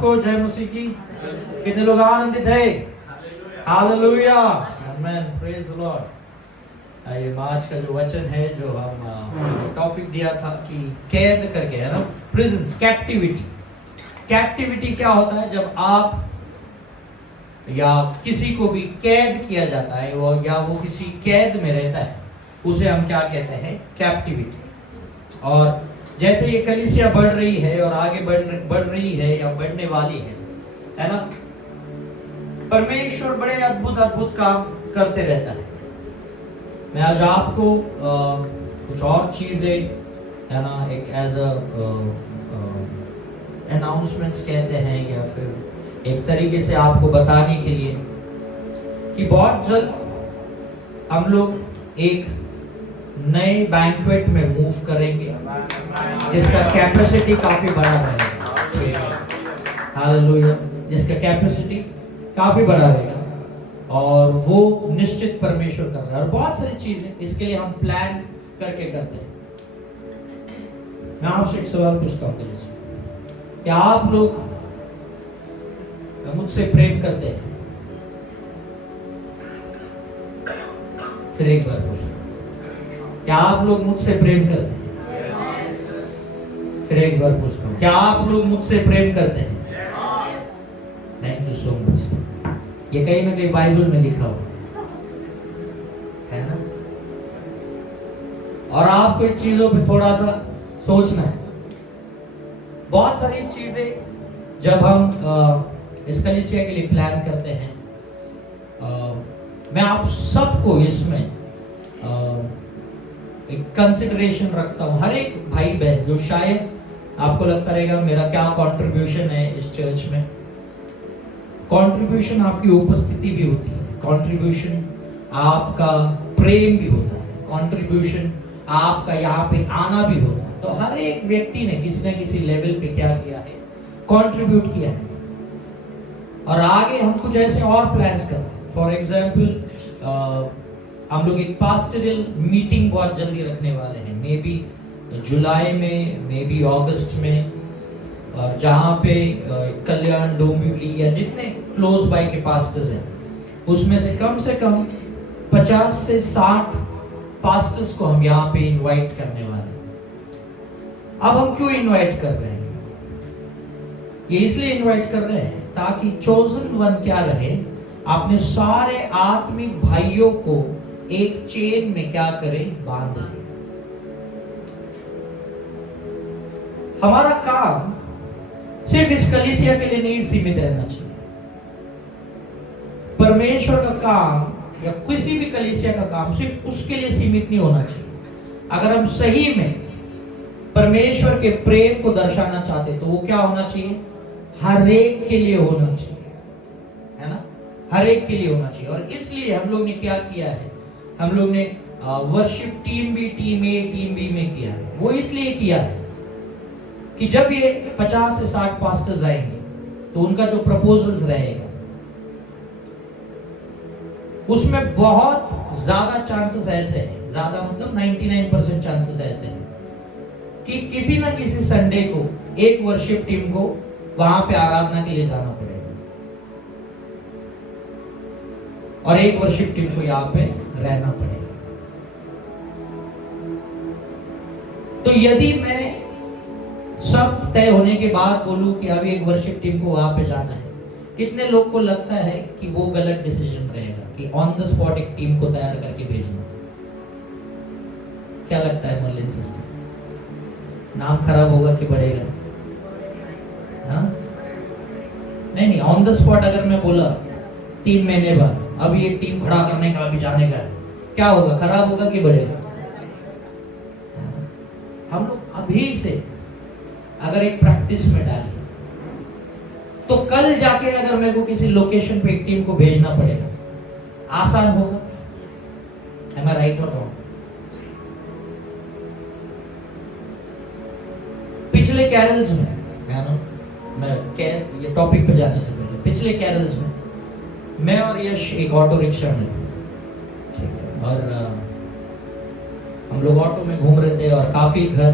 को जय मसीह की। कितने लोग आनंदित है? Hallelujah, amen, praise the Lord. ये आज का जो वचन है, जो हम टॉपिक दिया था कि कैद करके, है ना, प्रिजन्स, कैप्टिविटी। कैप्टिविटी क्या होता है? जब आप या किसी को भी कैद किया जाता है, वो या वो किसी कैद में रहता है, उसे हम क्या कहते हैं? कैप्टिविटी। और जैसे ये कलीसिया बढ़ रही है और आगे बढ़ रही है या बढ़ने वाली है ना, परमेश्वर बड़े अद्भुत अद्भुत काम करते रहता है। मैं आज आपको कुछ और चीजें, है ना, एक एज अनाउंसमेंट्स कहते हैं, या फिर एक तरीके से आपको बताने के लिए कि बहुत जल्द हम लोग एक नए बैंक्वेट में मूव करेंगे, जिसका कैपेसिटी काफी बड़ा रहेगा। हालेलुया, जिसका कैपेसिटी काफी बड़ा रहेगा और वो निश्चित परमेश्वर कर रहा है। और बहुत सारी चीजें इसके लिए हम प्लान करके करते हैं। मैं आपसे एक सवाल पूछता हूँ, जैसे क्या आप लोग मुझसे प्रेम करते हैं? फिर एक बार पूछता हूँ, क्या आप लोग मुझसे प्रेम करते हैं? फिर एक बार पूछता हूँ, क्या आप लोग मुझसे प्रेम करते हैं? Thank you so much. ये कहीं ना कहीं बाइबल में लिखा हुआ है ना। और आपको इन चीजों पे थोड़ा सा सोचना है। बहुत सारी चीजें जब हम इस कलीसिया के लिए प्लान करते हैं, मैं आप सबको इसमें एक कंसिडरेशन रखता हूँ। हर एक भाई बहन जो शायद आपको लगता रहेगा मेरा क्या कंट्रीब्यूशन है इस चर्च में। कंट्रीब्यूशन आपकी उपस्थिति भी होती है, कंट्रीब्यूशन आपका प्रेम भी होता है, कंट्रीब्यूशन आपका यहाँ पे आना भी होता है। तो हर एक व्यक्ति ने किसी न किसी लेवल पे क्या किया है? कंट्रीब्यूट किया है। और आगे हम कुछ ऐसे और प्लान्स कर रहे हैं। फॉर एग्जाम्पल, हम लोग एक पास्टरल मीटिंग बहुत जल्दी रखने वाले हैं, मे बी जुलाई में, मे बी अगस्त में, और जहाँ पे कल्याण, डोंबिवली या जितने क्लोज बाय के पास्टर्स हैं, उसमें से कम 50 से 60 पास्टर्स को हम यहाँ पे इनवाइट करने वाले हैं। अब हम क्यों इनवाइट कर रहे हैं? ये इसलिए इनवाइट कर रहे हैं ताकि चोजन वन क्या रहे, अपने सारे आत्मिक भाइयों को एक चेन में क्या करे? बांध ले। हमारा काम सिर्फ इस कलीसिया के लिए नहीं सीमित रहना चाहिए। परमेश्वर का काम या किसी भी कलीसिया का काम सिर्फ उसके लिए सीमित नहीं होना चाहिए। अगर हम सही में परमेश्वर के प्रेम को दर्शाना चाहते तो वो क्या होना चाहिए? हर एक के लिए होना चाहिए, है ना, हर एक के लिए होना चाहिए। और इसलिए हम लोग ने क्या किया है? हम लोग ने वर्शिप टीम भी टीम ए टीम बी में किया है। वो इसलिए किया है कि जब ये 50 से 60 पास्टर्स आएंगे तो उनका जो प्रपोजल्स रहेगा उसमें बहुत ज्यादा चांसेस ऐसे हैं, ज्यादा मतलब 99% चांसेस ऐसे हैं कि किसी ना किसी संडे को एक वर्शिप टीम को वहां पे आराधना के लिए जाना पड़ेगा और एक वर्शिप टीम को यहाँ पे रहना पड़ेगा। तो यदि मैं सब तय होने के बाद बोलूं कि अभी एक वर्शिप टीम को वहां पे जाना है, कितने लोग को लगता है कि वो गलत डिसीजन रहेगा कि ऑन द स्पॉट एक टीम को तैयार करके भेजना? क्या लगता है मॉर्लिन सिस्टर? नाम खराब होगा कि बढ़ेगा? हाँ, नहीं, ऑन द स्पॉट अगर मैं बोला 3 महीने बाद अभी एक टीम खड़ा करने का, अभी जाने का, क्या होगा? खराब होगा कि बढ़ेगा? हम लोग अभी से अगर एक प्रैक्टिस में डालें तो कल जाके अगर मेरे को किसी लोकेशन पे एक टीम को भेजना पड़ेगा, आसान होगा। Am I right or wrong? पिछले कैरल्स में, मैं ये टॉपिक पे जाने से पहले, पिछले कैरल्स में मैं और यश एक ऑटो रिक्शा में थे, ठीक है, और हम लोग ऑटो में घूम रहे थे और काफी घर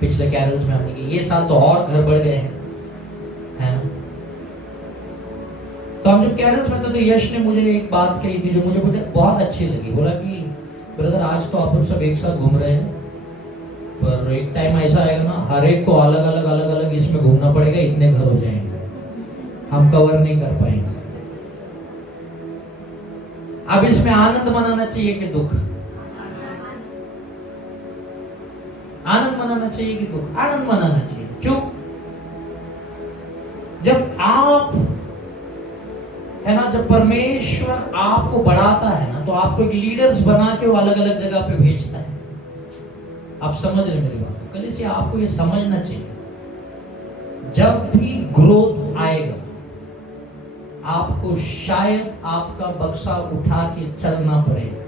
पिछले कैरल्स में हमने किए। ये साल तो और घर बढ़ गए हैं, है ना। तो हम जब कैरल्स में थे तो यश ने मुझे एक बात कही थी जो मुझे बहुत अच्छी लगी। बोला कि ब्रदर आज तो अपन सब एक साथ घूम रहे हैं, पर एक टाइम ऐसा आएगा ना, हर एक को अलग अलग इसमें घूमना पड़ेगा, इतने घर हो जाएंगे, हम कवर नहीं कर पाएंगे। अब इसमें आनंद मनाना चाहिए कि दुख? आनंद मनाना चाहिए कि दुख? आनंद मनाना चाहिए। क्यों? जब आप है ना, जब परमेश्वर आपको बढ़ाता है ना, तो आपको एक लीडर्स बना के वो अलग अलग जगह पे भेजता है। आप समझ रहे मेरी बात? कल से आपको ये समझना चाहिए, जब भी ग्रोथ आएगा आपको शायद आपका बक्सा उठा के चलना पड़ेगा।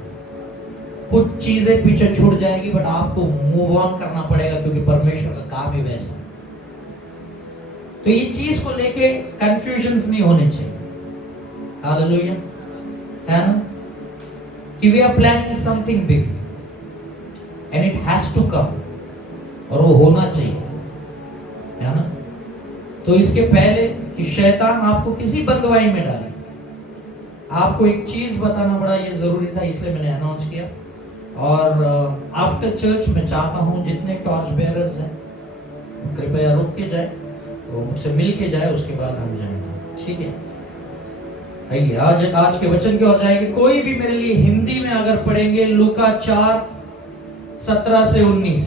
कुछ चीजें पीछे छूट जाएगी, बट आपको मूव ऑन करना पड़ेगा, क्योंकि परमेश्वर का काम ही वैसा। तो ये चीज को लेके कंफ्यूजन्स नहीं होने चाहिए। हालेलुया, है ना, कि we are planning something big and it has to come, और वो होना चाहिए, है ना। तो इसके पहले कि शैतान आपको किसी बंदवाई में डाले, आपको एक चीज बताना बड़ा ये जरूरी था, इसलिए मैंने अनाउंस किया। और आफ्टर चर्च मैं चाहता हूं जितने टॉर्च बेयरर्स हैं कृपया रुक के जाए, वो मुझसे मिल के जाए, उसके बाद हम जाएंगे, ठीक है? आइए आज के वचन की ओर जाएंगे। कोई भी मेरे लिए हिंदी में अगर पढ़ेंगे लूका 4:17 से 19।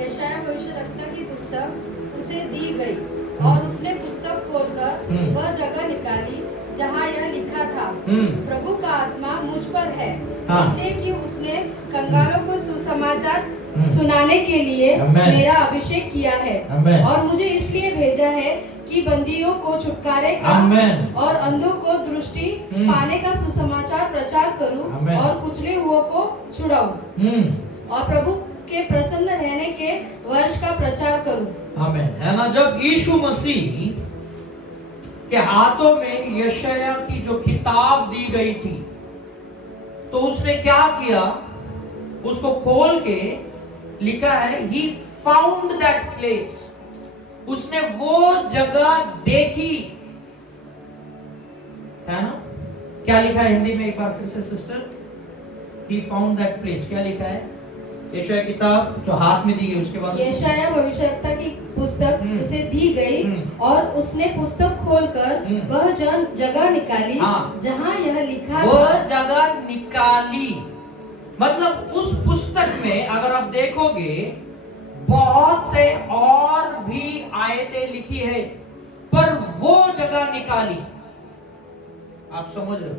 यशायाह भविष्यद्वक्ता की पुस्तक उसे दी गई और उसने पुस्तक खोलकर वह जगह निकाली जहाँ यह लिखा था, प्रभु का आत्मा मुझ पर है, इसलिए कि उसने कंगालों को सुसमाचार सुनाने के लिए मेरा अभिषेक किया है, और मुझे इसलिए भेजा है कि बंदियों को छुटकारे का और अंधों को दृष्टि पाने का सुसमाचार प्रचार करूं, और कुचले हुओं को छुड़ाऊं, और प्रभु के प्रसन्न रहने के वर्ष का प्रचार करूं। आमीन, है ना। जब यीशु मसीह के हाथों में यशायाह की जो किताब दी गई थी, तो उसने क्या किया? उसको खोल के लिखा है he found that place, उसने वो जगह देखी, है ना। क्या लिखा है हिंदी में एक बार फिर से sister? he found that place, क्या लिखा है? यशायाह किताब जो हाथ में दी गई, उसके बाद यशायाह भविष्यद्वक्ता की पुस्तक उसे दी गई और उसने पुस्तक खोलकर वह जगह निकाली जहाँ यह लिखा था। वह जगह निकाली मतलब उस पुस्तक में अगर आप देखोगे बहुत से और भी आयतें लिखी है, पर वो जगह निकाली। आप समझ रहे हो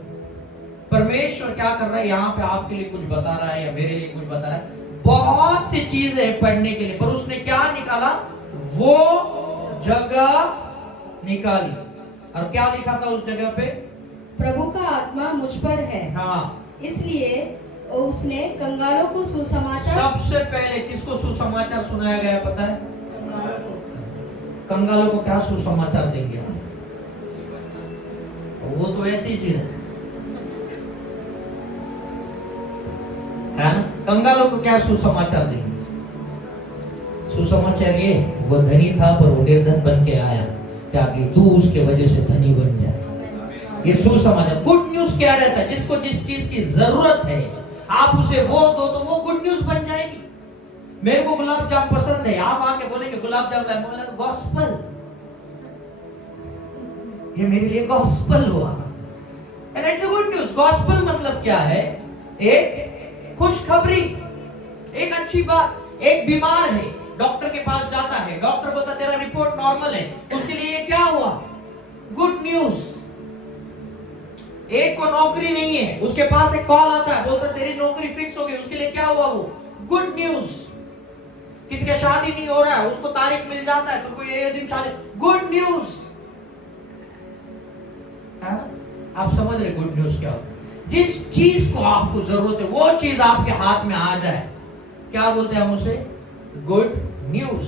परमेश्वर क्या कर रहा है? यहाँ पे आपके लिए कुछ बता रहा है या मेरे लिए कुछ बता रहा है। बहुत सी चीजें पढ़ने के लिए, पर उसने क्या निकाला? वो जगह निकाली। और क्या लिखा था उस जगह पे? प्रभु का आत्मा मुझ पर है, हाँ, इसलिए उसने कंगालों को सुसमाचार। सबसे पहले किसको सुसमाचार सुनाया गया पता है? कंगालों को क्या सुसमाचार देंगे? वो तो ऐसी चीज है ना। कंगालों को क्या सुसमाचार देंगे? सुसमाचार ये, वो धनी था पर वो निर्धन बन के आया, क्या कि तू उसके वजह से धनी बन जाए। ये सुसमाचार। गुड न्यूज क्या रहता है? जिसको जिस चीज की जरूरत है आप उसे वो दो तो वो गुड न्यूज बन जाएगी। मेरे को गुलाब जाम पसंद है, आप आके बोलेंगे गुलाब जाम लाए, बोला गॉस्पल, ये मेरे लिए गॉस्पल हुआ, and it's a good news. Gospel मतलब क्या है? एक खुशखबरी, एक अच्छी बात। एक बीमार है, डॉक्टर के पास जाता है, डॉक्टर बोलता तेरा रिपोर्ट नॉर्मल है, उसके लिए ये क्या हुआ? Good news. एक को नौकरी नहीं है, उसके पास एक कॉल आता है, बोलता तेरी नौकरी फिक्स हो गई, उसके लिए क्या हुआ? वो गुड न्यूज। किसी का शादी नहीं हो रहा है, उसको तारीख मिल जाता है, तो कोई ये दिन शादी, गुड न्यूज। आप समझ रहे गुड न्यूज क्या होता है? जिस चीज को आपको जरूरत है वो चीज आपके हाथ में आ जाए, क्या बोलते हैं हम उसे? गुड न्यूज,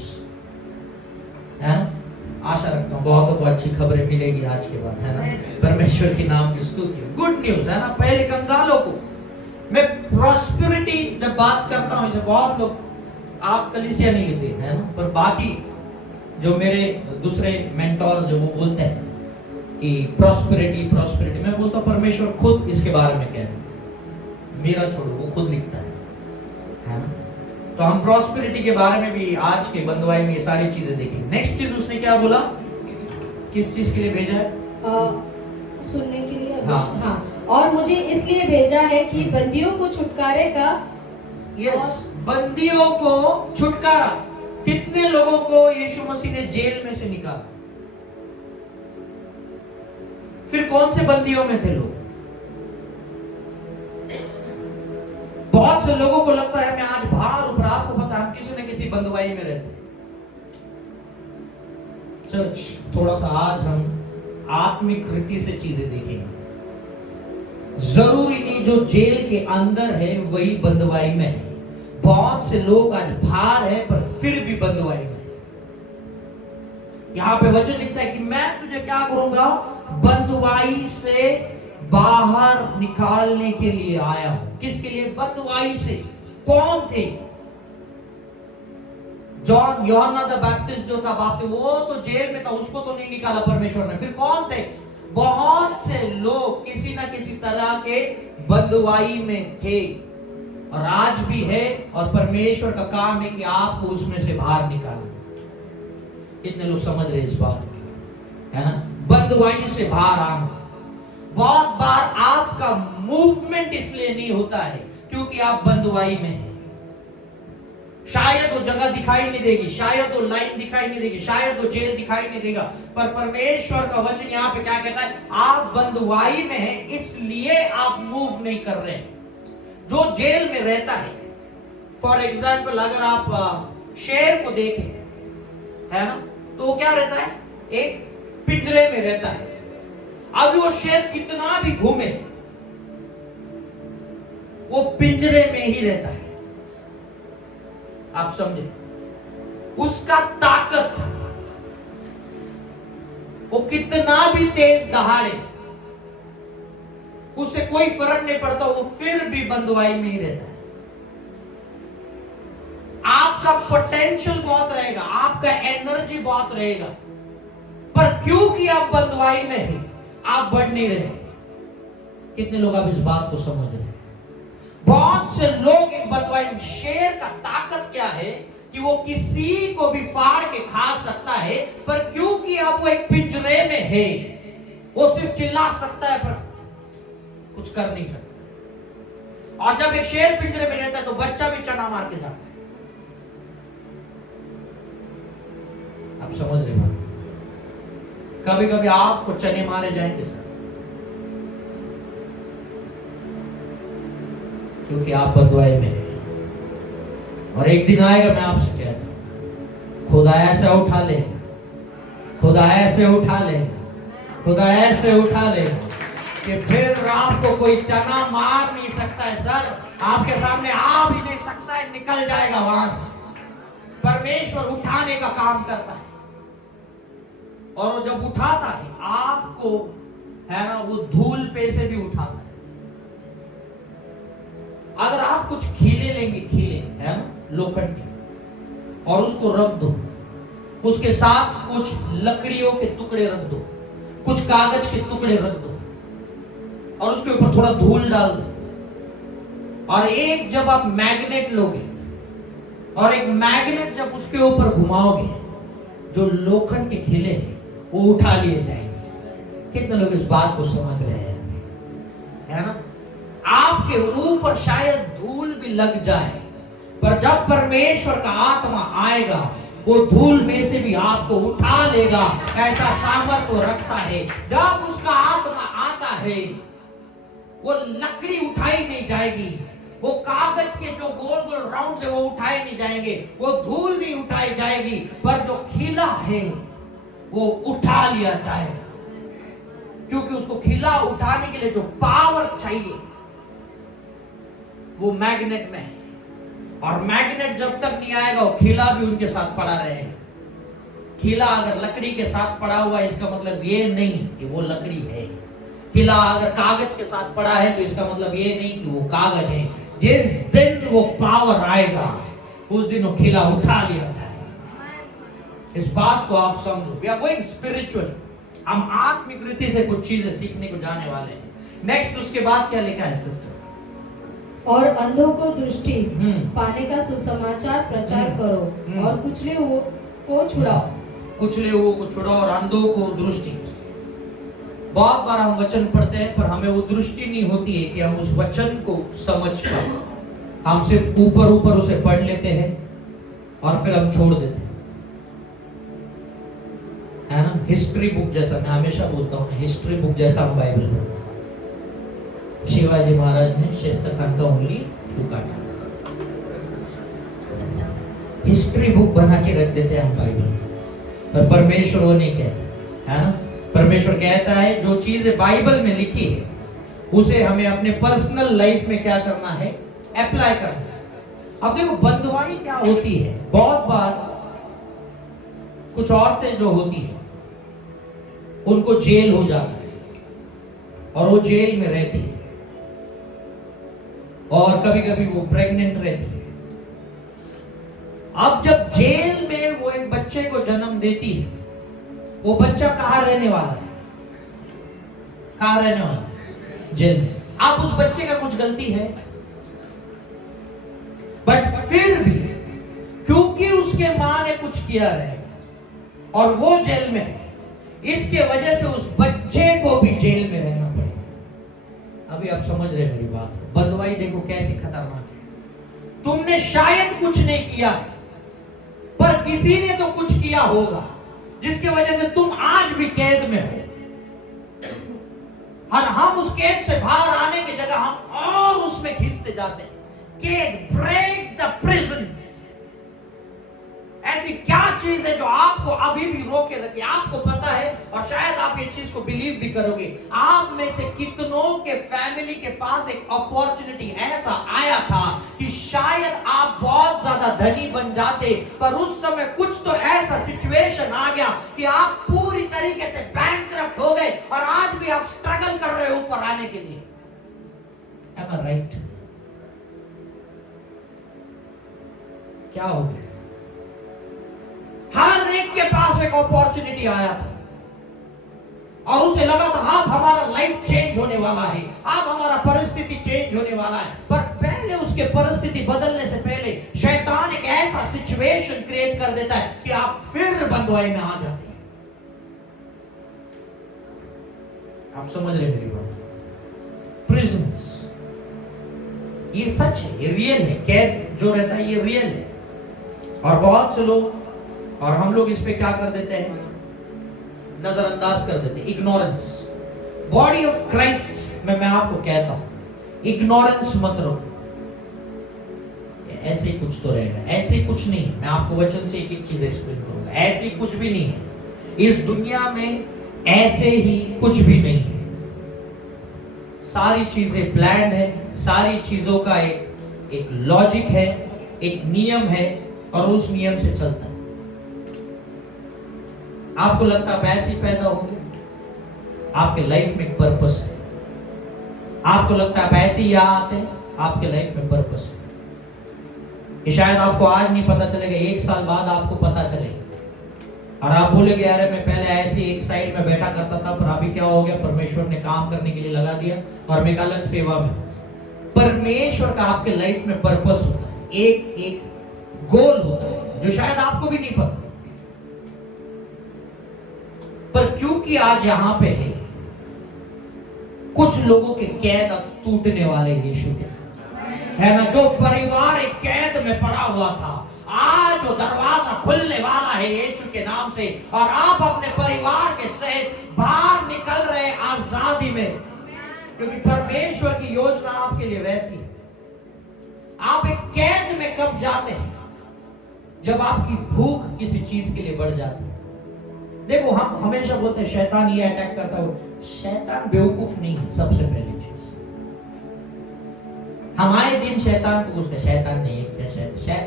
है ना। आशा रखता हूँ बहुतों को अच्छी खबरें मिलेगी आज के बाद, है ना। परमेश्वर की नाम की स्तुति। गुड न्यूज, है ना। पहले कंगालों को, मैं प्रॉस्पेरिटी जब बात करता हूँ, इसे बहुत लोग आप कलीसिया नहीं लेते है ना, पर बाकी जो मेरे दूसरे मेंटोर्स है वो बोलते हैं कि प्रॉस्पेरिटी प्रॉस्पेरिटी। मैं बोलता हूँ परमेश्वर खुद इसके बारे में कहते हैं, मेरा छोड़ो, वो खुद लिखता है ना। तो हम प्रॉस्पेरिटी के बारे में भी आज के बंधुआई में ये सारी चीजें देखेंगे। नेक्स्ट चीज उसने क्या बोला, किस चीज के लिए भेजा है? सुनने के लिए। हाँ। और मुझे इसलिए भेजा है कि बंदियों को छुटकारे का। यस, बंदियों को छुटकारा। कितने लोगों को यीशु मसीह ने जेल में से निकाला? फिर कौन से बंदियों में थे लोग? बहुत से लोगों को लगता है मैं आज बाहर ऊपर, आपको पता है हम किसी न किसी बंधुआई में रहते। चर्च, थोड़ा सा आज हम आत्मिक रीति से चीजें देखेंगे। जरूरी नहीं जो जेल के अंदर है वही बंधुआई में है। बहुत से लोग आज बाहर है पर फिर भी बंधुआई में। यहां पे वचन लिखता है कि मैं तुझे क्या करूंगा, बंधुआई से बाहर निकालने के लिए आया हूं। किसके लिए? बंधुआई से। कौन थे? जॉन, यूहन्ना द बैप्टिस्ट जो था बाप, वो तो जेल में था, उसको तो नहीं निकाला परमेश्वर ने। फिर कौन थे? बहुत से लोग किसी ना किसी तरह के बंधुआई में थे और आज भी है, और परमेश्वर का काम है कि आपको उसमें से बाहर निकाले। कितने लोग समझ रहे इस बात है ना? बंधुआई से बाहर आना। बहुत बार आपका मूवमेंट इसलिए नहीं होता है क्योंकि आप बंधुआई में हैं। शायद वो जगह दिखाई नहीं देगी, शायद वो लाइन दिखाई नहीं देगी, शायद वो जेल दिखाई नहीं देगा, पर परमेश्वर का वचन यहाँ पे क्या कहता है? आप बंधुआई में हैं इसलिए आप मूव नहीं कर रहे हैं। जो जेल में रहता है, फॉर एग्जाम्पल अगर आप शेर को देखें है ना, तो वो क्या रहता है? एक पिंजरे में रहता है। अब वो शेर कितना भी घूमे वो पिंजरे में ही रहता है। आप समझे? उसका ताकत, वो कितना भी तेज दहाड़े उसे कोई फर्क नहीं पड़ता, वो फिर भी बंधुआई में ही रहता है। आपका पोटेंशियल बहुत रहेगा, आपका एनर्जी बहुत रहेगा, पर क्योंकि आप बंधुआई में हैं आप बढ़ नहीं रहे। कितने लोग आप इस बात को समझ रहे हैं? बहुत से लोग एक बंधुआई में। शेर का ताकत क्या है कि वो किसी को भी फाड़ के खा सकता है, पर क्योंकि अब वो एक पिंजरे में है, वो सिर्फ चिल्ला सकता है पर कुछ कर नहीं सकता। और जब एक शेर पिंजरे में रहता है तो बच्चा भी चना मार के जाता है। आप समझ रहे बात? कभी कभी आपको चने मारे जाएंगे सर, क्योंकि आप बंधुआई में हैं। और एक दिन आएगा, मैं आपसे कहता हूं, खुदा ऐसे उठा लेगा, खुदा ऐसे उठा लेगा, खुदा ऐसे उठा लेगा कि फिर आपको कोई चना मार नहीं सकता है सर, आपके सामने आ भी नहीं सकता है, निकल जाएगा वहां से। परमेश्वर उठाने का काम करता है, और वो जब उठाता है आपको, है ना, वो धूल पे से भी उठाता है। अगर आप कुछ खीले लेंगे, खीले है ना, लोखंड के, और उसको रख दो, उसके साथ कुछ लकड़ियों के टुकड़े रख दो, कुछ कागज के टुकड़े रख दो, और उसके ऊपर थोड़ा धूल डाल दो, और एक जब आप मैग्नेट लोगे और एक मैग्नेट जब उसके ऊपर घुमाओगे, जो लोखंड के खिले हैं वो उठा लिए जाएंगे। कितने लोग इस बात को समझ रहे हैं? है ना? आपके ऊपर शायद धूल भी लग जाए, पर जब परमेश्वर का आत्मा आएगा वो धूल में से भी आपको उठा लेगा। ऐसा सामर्थ वो रखता है। जब उसका आत्मा आता है वो लकड़ी उठाई नहीं जाएगी, वो कागज के जो गोल गोल राउंड से वो उठाए नहीं जाएंगे, वो धूल नहीं उठाई जाएगी, पर जो खिला है वो उठा लिया जाएगा, क्योंकि उसको खिला उठाने के लिए जो पावर चाहिए वो मैग्नेट में है। और मैग्नेट जब तक नहीं आएगा वो खिला भी उनके साथ पड़ा रहेगा। खिला अगर लकड़ी के साथ पड़ा हुआ है इसका मतलब ये नहीं कि वो लकड़ी है। खिला अगर कागज के साथ पड़ा है तो इसका मतलब ये नहीं कि वो कागज है। जिस दिन वो पावर आएगा, उस दिन वो खिला उठा लिया जाए। इस बात को आप समझो। We are going spiritual. हम आत्मिक रीति से कुछ चीजें सीखने को जाने वाले हैं। नेक्स्ट उसके बाद क्या लिखा है सिस्टर? और अंधों को दृष्टि पाने का सुसमाचार प्रचार करो और कुचले हुओं को छुड़ाओ। कुचले हुओं को छुड़ाओ और अंधों को दृष्टि। बहुत बार हम वचन पढ़ते हैं पर हमें वो दृष्टि नहीं होती है कि हम उस वचन को समझ पाए। हम सिर्फ ऊपर ऊपर उसे पढ़ लेते हैं और फिर हम छोड़ देते हैं, है ना? हिस्ट्री बुक जैसा, मैं हमेशा बोलता हूँ हिस्ट्री बुक जैसा हम बाइबल में। शिवाजी महाराज ने शेस्ता खान का उंगली काटा, हिस्ट्री बुक बना के रख देते हैं हम बाइबल, पर परमेश्वर वो नहीं कहता, है ना? परमेश्वर कहता है जो चीजें बाइबल में लिखी है उसे हमें अपने पर्सनल लाइफ में क्या करना है? अप्लाई करना है। अब देखो बंधुआई क्या होती है। बहुत बार कुछ औरतें जो होती है उनको जेल हो जाता है और वो जेल में रहती है और कभी कभी वो प्रेग्नेंट रहती है। अब जब जेल में वो एक बच्चे को जन्म देती है, वो बच्चा कहां रहने वाला है? कहां रहने वाला है? जेल में। अब उस बच्चे का कुछ गलती है, बट फिर भी क्योंकि उसके मां ने कुछ किया रहेगा और वो जेल में है, इसके वजह से उस बच्चे को भी जेल में रहना पड़ेगा। अभी आप समझ रहे हैं मेरी बात? बंधुआई देखो कैसे खतरनाक है। तुमने शायद कुछ नहीं किया पर किसी ने तो कुछ किया होगा जिसके वजह से तुम आज भी कैद में हो। और हम उस कैद से बाहर आने की जगह हम और उसमें घिसते जाते हैं। कैद, ब्रेक द प्रिजन्स। ऐसी क्या चीज है जो आपको अभी भी रोके रखी? आपको पता है और शायद आप ये चीज को बिलीव भी करोगे। आप में से कितनों के फैमिली के पास एक अपॉर्चुनिटी ऐसा आया था कि शायद आप बहुत ज्यादा धनी बन जाते, पर उस समय कुछ तो ऐसा सिचुएशन आ गया कि आप पूरी तरीके से बैंकरप्ट हो गए और आज भी आप स्ट्रगल कर रहे हो ऊपर आने के लिए। Am I right? क्या हो गया? हर एक के पास एक अपॉर्चुनिटी आया था और उसे लगा था अब हमारा लाइफ चेंज होने वाला है, अब हमारा परिस्थिति चेंज होने वाला है। पर पहले उसके परिस्थिति बदलने से पहले शैतान एक ऐसा सिचुएशन क्रिएट कर देता है कि आप फिर बंधुआई में आ जाते हैं। आप समझ रहे मेरी बात? प्रिजन्स, ये सच है, ये रियल है। कैद जो रहता है ये रियल है। और बहुत से लोग और हम लोग इस पे क्या कर देते हैं? नजरअंदाज कर देते हैं। इग्नोरेंस। बॉडी ऑफ क्राइस्ट में मैं आपको कहता हूं इग्नोरेंस मत रखो। ऐसे ही कुछ तो रहेगा, ऐसे ही कुछ नहीं है। मैं आपको वचन से एक एक चीज एक्सप्लेन करूंगा। ऐसे ही कुछ भी नहीं है इस दुनिया में, ऐसे ही कुछ भी नहीं है। सारी चीजें प्लान्ड है, सारी चीजों का एक लॉजिक है, एक नियम है और उस नियम से चलता है। आपको लगता है ऐसे ही पैदा हो गए? आपके लाइफ में एक पर्पस है। आपको लगता है ऐसे ही यहां आते हैं? आपके लाइफ में पर्पस है। ये शायद आपको आज नहीं पता चलेगा, 1 साल बाद आपको पता चलेगा और आप बोलेगे यार मैं पहले ऐसे एक साइड में बैठा करता था पर अभी क्या हो गया? परमेश्वर ने काम करने के लिए लगा दिया और मैं एक अलग सेवा में। परमेश्वर का आपके लाइफ में पर्पस होता है, एक गोल होता है जो शायद आपको भी नहीं पता, पर क्योंकि आज यहां पे है, कुछ लोगों के कैद अब टूटने वाले यीशु के, है ना? जो परिवार एक कैद में पड़ा हुआ था, आज वो दरवाजा खुलने वाला है यीशु के नाम से और आप अपने परिवार के सहित बाहर निकल रहे हैं आजादी में, क्योंकि परमेश्वर की योजना आपके लिए वैसी है। आप एक कैद में कब जाते हैं? जब आपकी भूख किसी चीज के लिए बढ़ जाती है। देखो हम हमेशा बोलते हैं शैतान ये अटैक करता है। शैतान बेवकूफ नहीं है। सबसे पहली चीज, हम आए दिन शैतान को पूछते, शैतान नहीं है।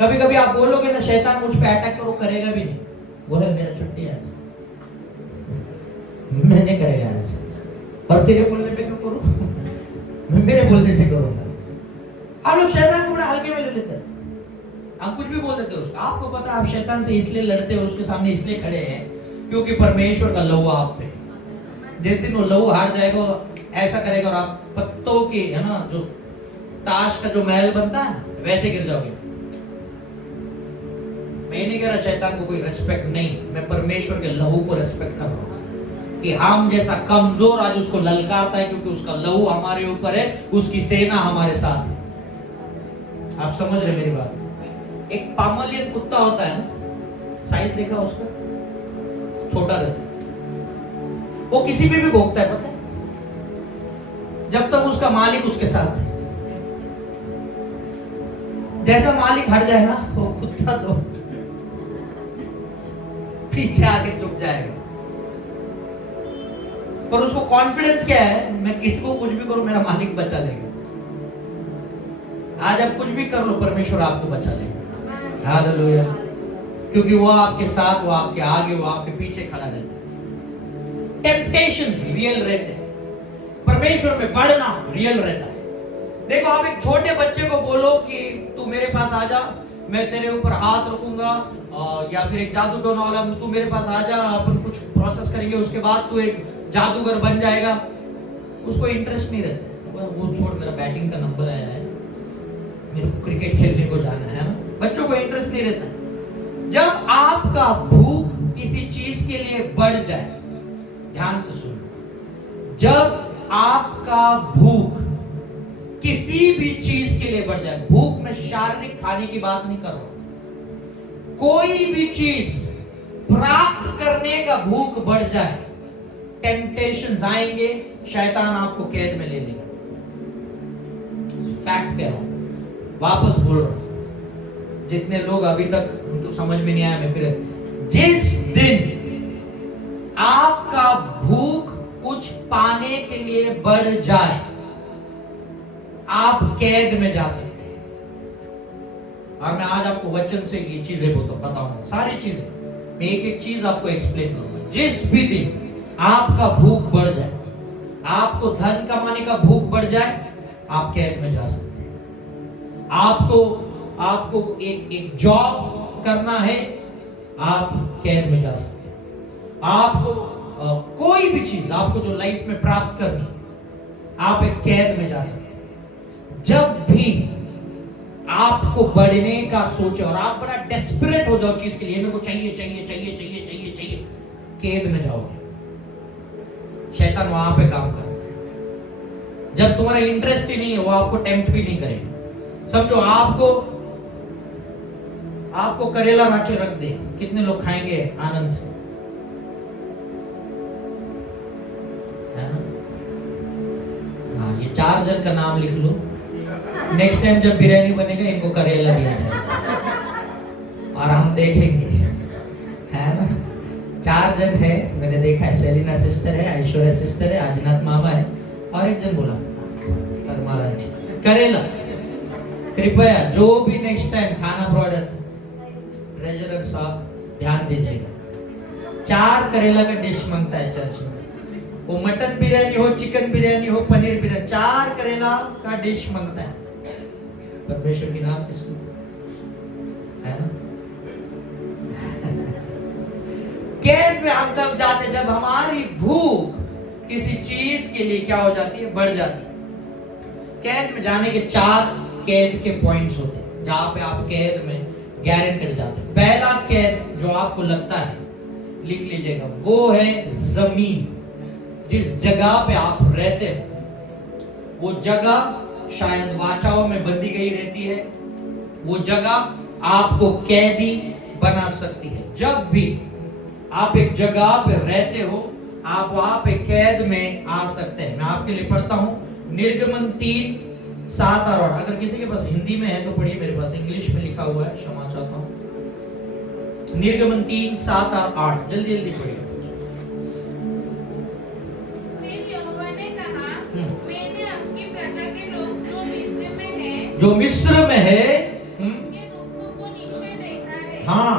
कभी कभी आप बोलोगे ना शैतान मुझ पे अटैक करो, करेगा भी नहीं। बोले मेरा छुट्टी है आज, मैं नहीं करेगा आज। और तेरे बोलने पे क्यों करूं? मैं मेरे बोलने से करूंगा। आप लोग शैतान को बड़ा हल्के में ले लेते हैं, हम कुछ भी बोल देते हैं उसको। आपको पता है आप शैतान से इसलिए लड़ते हो, उसके सामने इसलिए खड़े हैं क्योंकि परमेश्वर का लहू आप पे। जिस दिन वो लहू हार जाएगा ऐसा करेगा और आप पत्तों के, है ना, जो ताश का जो महल बनता है वैसे गिर जाओगे। मैं नहीं कह रहा शैतान को कोई रेस्पेक्ट नहीं, मैं परमेश्वर के लहू को रेस्पेक्ट कर रहा हूं कि हम जैसा कमजोर आज उसको ललकारता है क्योंकि उसका लहू हमारे ऊपर है, उसकी सेना हमारे साथ है। आप समझ रहे मेरी बात? एक पामलियन कुत्ता होता है ना, साइज देखा उसका, छोटा रहता है, वो किसी पे भी भौंकता है, पता है, जब तक उसका मालिक उसके साथ है। जैसा मालिक हट जाए ना, वो कुत्ता तो पीछे आके चुप जाएगा। पर उसको कॉन्फिडेंस क्या है, मैं किसी को कुछ भी करूं मेरा मालिक बचा लेगा। आज आप कुछ भी कर लो, परमेश्वर आपको बचा लेगा। हालेलुया। क्योंकि वो आपके साथ, वो आपके आगे, वो आपके पीछे खड़ा रहता है। टेम्पटेशंस रियल रहते हैं, परमेश्वर में बढ़ना रियल रहता है। देखो, आप एक छोटे बच्चे को बोलो कि तू मेरे पास आ जा, मैं तेरे ऊपर हाथ रखूंगा, या फिर एक जादू टोना वाला, तू मेरे पास आ जा, अपन कुछ प्रोसेस करेंगे, उसके बाद तू एक जादूगर बन जाएगा। उसको इंटरेस्ट नहीं रहता, वो छोड़, मेरा बैटिंग का नंबर आया है, मेरे को क्रिकेट खेलने को जाना है ना। बच्चों को इंटरेस्ट नहीं रहता। जब आपका भूख किसी चीज के लिए बढ़ जाए, ध्यान से सुनो, जब आपका भूख किसी भी चीज के लिए बढ़ जाए, भूख में शारीरिक खाने की बात नहीं कर रहा, कोई भी चीज प्राप्त करने का भूख बढ़ जाए, टेम्पटेशंस आएंगे, शैतान आपको कैद में ले लेगा। फैक्ट कह रहा हूं, वापस बोल रहा हूं, जितने लोग अभी तक उनको समझ में नहीं आया, मैं फिर, जिस दिन आपका भूख कुछ पाने के लिए बढ़ जाए, आप कैद में जा सकते हैं। और मैं आज आपको वचन से ये चीजें बताऊंगा, सारी चीजें, मैं एक एक चीज आपको एक्सप्लेन करूंगा। जिस भी दिन आपका भूख बढ़ जाए, आपको धन कमाने का भूख बढ़ जाए, आप कैद में जा सकते हैं। आपको एक जॉब करना है, आप कैद में जा सकते हैं। आपको कोई भी चीज आपको जो लाइफ में प्राप्त करनी, आप एक कैद में जा सकते हैं। जब भी आपको बढ़ने का सोचे और आप बड़ा डेस्परेट हो जाओ चीज के लिए, मेरे को चाहिए चाहिए चाहिए चाहिए चाहिए चाहिए, कैद में जाओगे। शैतान वहां पे काम करता है। जब तुम्हारा इंटरेस्ट ही नहीं है, वो आपको टेम्प्ट भी नहीं करेगा। समझो, आपको करेला राखे रख दे, कितने लोग खाएंगे आनंद से, है ना? हाँ, ये 4 जन का नाम लिख लो, नेक्स्ट टाइम जब बिरयानी बनेगा इनको करेला दिया जाएगा और हम देखेंगे, है ना? 4 जन है, मैंने देखा है, सेलिना सिस्टर है, ऐश्वर्या सिस्टर है, आजनाथ मामा है, और एक जन बोला करेला। कृपया जो भी नेक्स्ट टाइम खाना प्रोडक्ट, ट्रेजरर साहब ध्यान दीजिएगा, 4 करेला का डिश मांगता है चर्च में, वो मटन बिरयानी हो, चिकन बिरयानी हो, पनीर बिरयानी, 4 करेला का डिश मांगता है। परमेश्वर की नाम किसको, है ना? कैद में हम तब जाते जब हमारी भूख किसी चीज के लिए क्या हो जाती है, बढ़ जाती है। कैद में जाने के 4 कैद के पॉइंट्स होते हैं, जहां पे आप कैद में गारंटेड जाते हैं। पहला कैद जो आपको लगता है, लिख लीजिएगा, वो है जमीन। जिस जगह पे आप रहते हो, वो जगह शायद वाचाओं में बंदी गई रहती है, वो जगह आपको कैदी बना सकती है। जब भी आप एक जगह पे रहते हो, आप वहां पे कैद में आ सकते हैं। मैं आपके लिए पढ़ता हूं, निर्गमन 3:7 और 8। अगर किसी के पास हिंदी में है तो पढ़िए, मेरे पास इंग्लिश में लिखा हुआ है, क्षमा चाहता हूं। निर्गमन 3:7 और 8, जल्दी जल्दी पढ़िए। जो मिस्र में है, उनके दुखों को निश्चय देखा है, हाँ,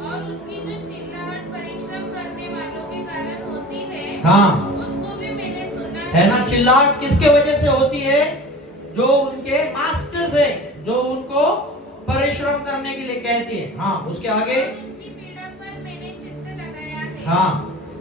और उनकी जो चिल्लाहट परिश्रम करने वालों के कारण होती है, हाँ, उसको भी मैंने सुना है ना? चिल्लाहट किसके वजह से होती है? जो उनके मास्टर फोर्सेस है जो उनको परिश्रम करने के लिए कहती है। हाँ, उसके आगे। उनकी पीड़ा पर मैंने चित्त लगाया है। हाँ,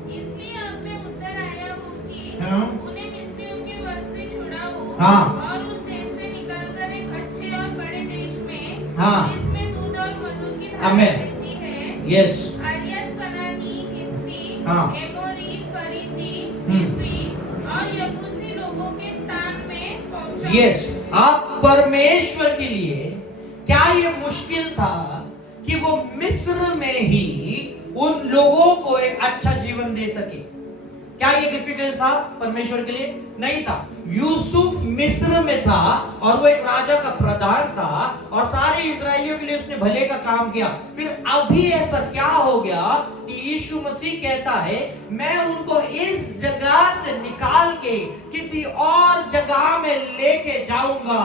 इसलिए अब मैं उतर आया हूँ कि हाँ। उन्हें मिस्रियों के वश से छुड़ाऊं हाँ। और उस देश से निकलकर एक अच्छे और बड़े देश में, हाँ। जिसमें दूध और मधु की धारा आमीन। बहती है, यस, अरियत, कनानी, हित्ती, हाँ। एमोरी, परिजी, हम्म। हिब्बी और यबूसी लोगों के स्थान में पहुंचाऊं। यस। आप परमेश्वर के लिए क्या ये मुश्किल था कि वो मिस्र में ही उन लोगों को एक अच्छा जीवन दे सके? क्या ये डिफिकल्ट था परमेश्वर के लिए? नहीं था। यूसुफ मिस्र में था और वो एक राजा का प्रधान था और सारे इजरायलियों के लिए उसने भले का काम किया। फिर अभी ऐसा क्या हो गया कि यीशु मसीह कहता है मैं उनको इस जगह से निकाल के किसी और जगह में लेके जाऊंगा।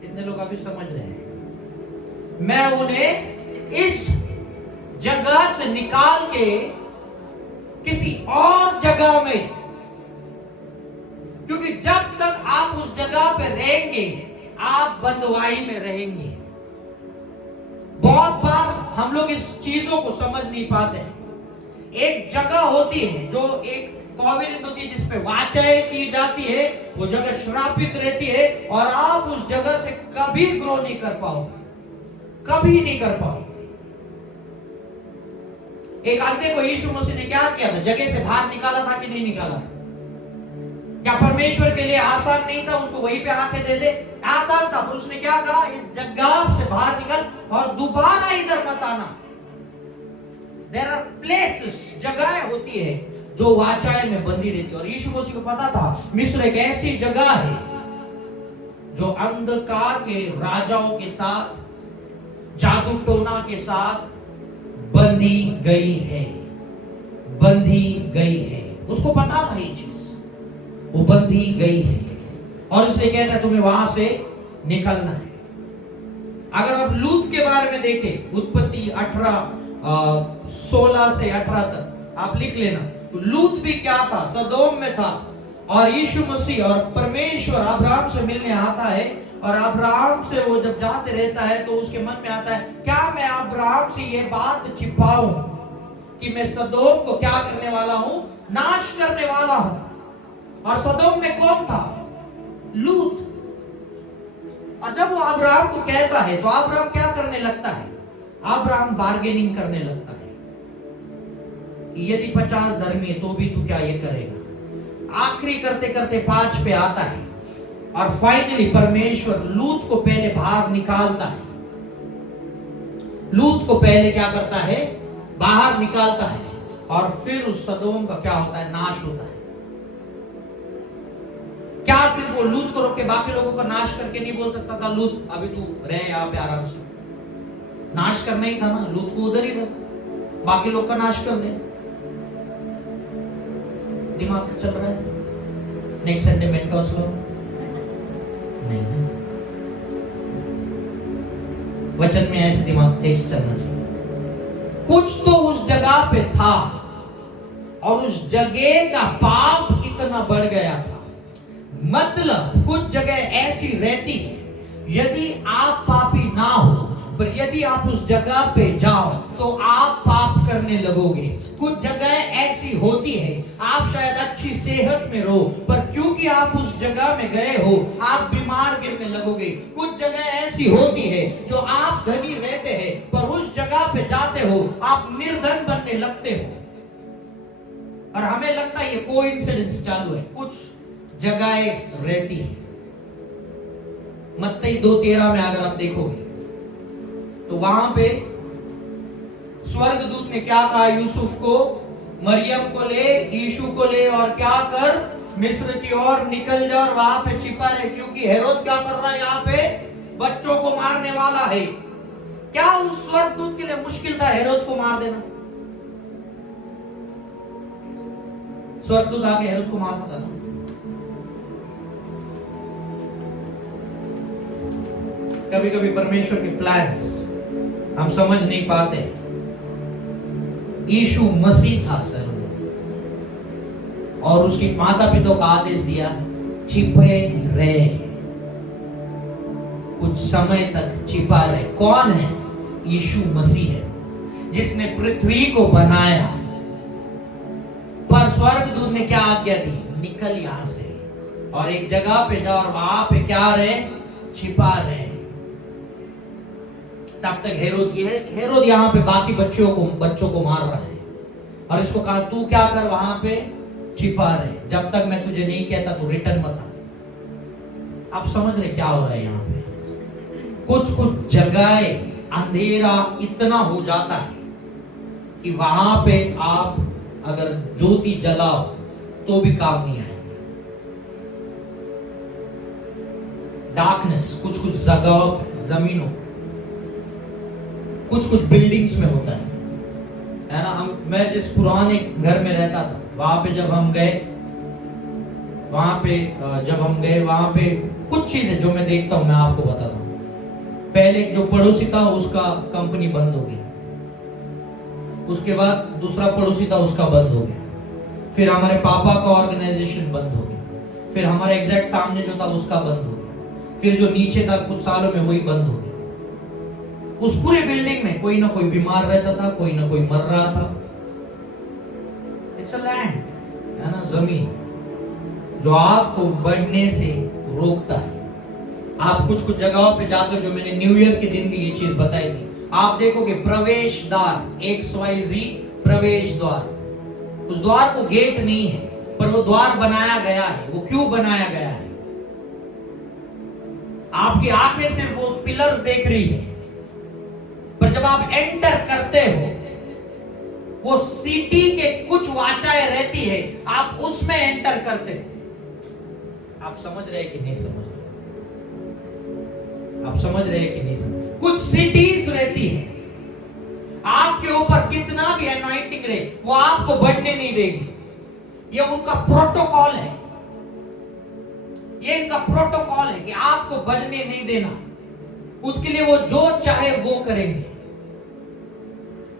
कितने लोग अभी समझ रहे हैं? मैं उन्हें इस जगह से निकाल के किसी और जगह में, क्योंकि जब तक आप उस जगह पे रहेंगे आप बंदवाई में रहेंगे। बहुत बार हम लोग इस चीजों को समझ नहीं पाते हैं। एक जगह होती है जो एक कॉवेनेंट होती है जिसपे वाचाएं की जाती है, वो जगह श्रापित रहती है और आप उस जगह से कभी ग्रो नहीं कर पाओगे, कभी नहीं कर पाओगे। एक अंधे को यीशु मसीह ने क्या किया था? जगह से बाहर निकाला था कि नहीं निकाला था? क्या परमेश्वर के लिए आसान नहीं था उसको वहीं पे आंखें दे दे? आसान था, पर उसने क्या कहा? इस जगह से बाहर निकल और दोबारा इधर मत आना। देयर आर प्लेसेस, जगहें होती है जो वाचाएं में बंदी रहती है। और यीशु मसीह को पता था मिस्र एक ऐसी जगह है जो अंधकार के राजाओं के साथ, जादू टोना के साथ बंदी गई है, बंधी गई है। उसको पता था ये चीज, वो बंधी गई है और इसलिए कहता है तुम्हें वहां से निकलना है। अगर आप लूत के बारे में देखें, उत्पत्ति 16 से 18 तक आप लिख लेना, तो लूत भी क्या था? सदोम में था। और यीशु मसीह और परमेश्वर अब्राहम से मिलने आता है और अब्राहम से वो जब जाते रहता है तो उसके मन में आता है क्या मैं अब्राहम से ये बात छिपाऊं कि मैं सदोम को क्या करने वाला हूं? नाश करने वाला हूं। और सदोम में कौन था? लूत। और जब वो अब्राहम को कहता है तो अब्राहम क्या करने लगता है? अब्राहम बार्गेनिंग करने लगता है कि यदि 50 धर्मी है तो भी तू क्या ये करेगा? आखिरी करते करते 5 पे आता है और फाइनली परमेश्वर लूत को पहले बाहर निकालता है। लूत को पहले क्या करता है? बाहर निकालता है और फिर उस सदोम का क्या होता है? नाश होता है। क्या सिर्फ वो लूत को रोक के बाकी लोगों का नाश करके नहीं बोल सकता था लूत अभी तू रहे यहाँ पे आराम से? नाश करना ही था ना, लूत को उधर ही रख, बाकी लोग का नाश कर दे। दिमाग चल रहा है? नेक्स्ट संडे मेंटोस लो नहीं, वचन में ऐसे दिमाग तेज चलना चाहिए। कुछ तो उस जगह पे था और उस जगह का पाप इतना बढ़ गया था। मतलब कुछ जगह ऐसी रहती है यदि आप पापी ना हो पर यदि आप उस जगह पे जाओ तो आप पाप करने लगोगे। कुछ जगह ऐसी होती है आप शायद अच्छी सेहत में रहो पर क्योंकि आप उस जगह में गए हो आप बीमार गिरने लगोगे। कुछ जगह ऐसी होती है जो आप धनी रहते हैं पर उस जगह पे जाते हो आप निर्धन बनने लगते हो। और हमें लगता है ये कोइंसिडेंस चालू है, कुछ जगहें रहती है। मत्ती 2:13 में अगर आप देखोगे तो वहां पे स्वर्गदूत ने क्या कहा यूसुफ को? मरियम को ले, यीशु को ले और क्या कर? मिस्र की ओर निकल जा और वहां पे छिपा रहे, क्योंकि हेरोद क्या कर रहा है? यहाँ पे बच्चों को मारने वाला है। क्या उस स्वर्गदूत के लिए मुश्किल था हेरोद को मार देना? स्वर्गदूत आके हेरोद को मारता था ना। कभी कभी परमेश्वर के प्लान्स हम समझ नहीं पाते। यीशु मसीह था सर और उसकी माता पिता को आदेश दिया छिपे रहे, कुछ समय तक छिपा रहे। कौन है? यीशु मसीह है, जिसने पृथ्वी को बनाया। पर स्वर्गदूत ने क्या आज्ञा दी? निकल यहां से और एक जगह पे जाओ और वहां पे क्या रहे? छिपा रहे। तब तक हेरोद यहां पे बाकी बच्चों को मार रहा है और इसको कहा तू क्या कर? वहां पे छिपा रहे, जब तक मैं तुझे नहीं कहता तू रिटर्न मत आ। आप समझ रहे क्या हो रहा है यहाँ पे? कुछ जगह अंधेरा इतना हो जाता है कि वहां पे आप अगर ज्योति जलाओ तो भी काम नहीं आएगा। डार्कनेस कुछ जगहों, जमीनों, कुछ बिल्डिंग्स में होता है ना। मैं जिस पुराने घर में रहता था, वहां पे जब हम गए वहां पे कुछ चीजें जो मैं देखता हूं मैं आपको बताता हूं। पहले जो पड़ोसी था उसका कंपनी बंद हो गई, उसके बाद दूसरा पड़ोसी था उसका बंद हो गया, फिर हमारे पापा का ऑर्गेनाइजेशन बंद हो गया, फिर हमारे एग्जैक्ट सामने जो था उसका बंद हो गया, फिर जो नीचे था कुछ सालों में वही बंद हो गया। उस पूरे बिल्डिंग में कोई ना कोई बीमार रहता था, कोई ना कोई मर रहा था। इट्स अ लैंड, है ना, जमीन जो आपको बढ़ने से रोकता है। आप कुछ जगहों पे जाते हो, जो मैंने न्यू ईयर के दिन भी ये चीज बताई थी, आप देखोगे प्रवेश द्वार, XYZ प्रवेश द्वार, उस द्वार को गेट नहीं है पर वो द्वार बनाया गया है। वो क्यों बनाया गया है? आपकी आंखें सिर्फ वो पिलर्स देख रही है, पर जब आप एंटर करते हो वो सिटी के कुछ वाचाएं रहती है, आप उसमें एंटर करते हो। आप समझ रहे कि नहीं समझ रहे? आप समझ रहे कि नहीं समझ? कुछ सिटीज रहती है, आपके ऊपर कितना भी एनॉइंटिंग रहे वो आपको बढ़ने नहीं देगी। ये उनका प्रोटोकॉल है, ये इनका प्रोटोकॉल है कि आपको बढ़ने नहीं देना। उसके लिए वो जो चाहे वो करेंगे।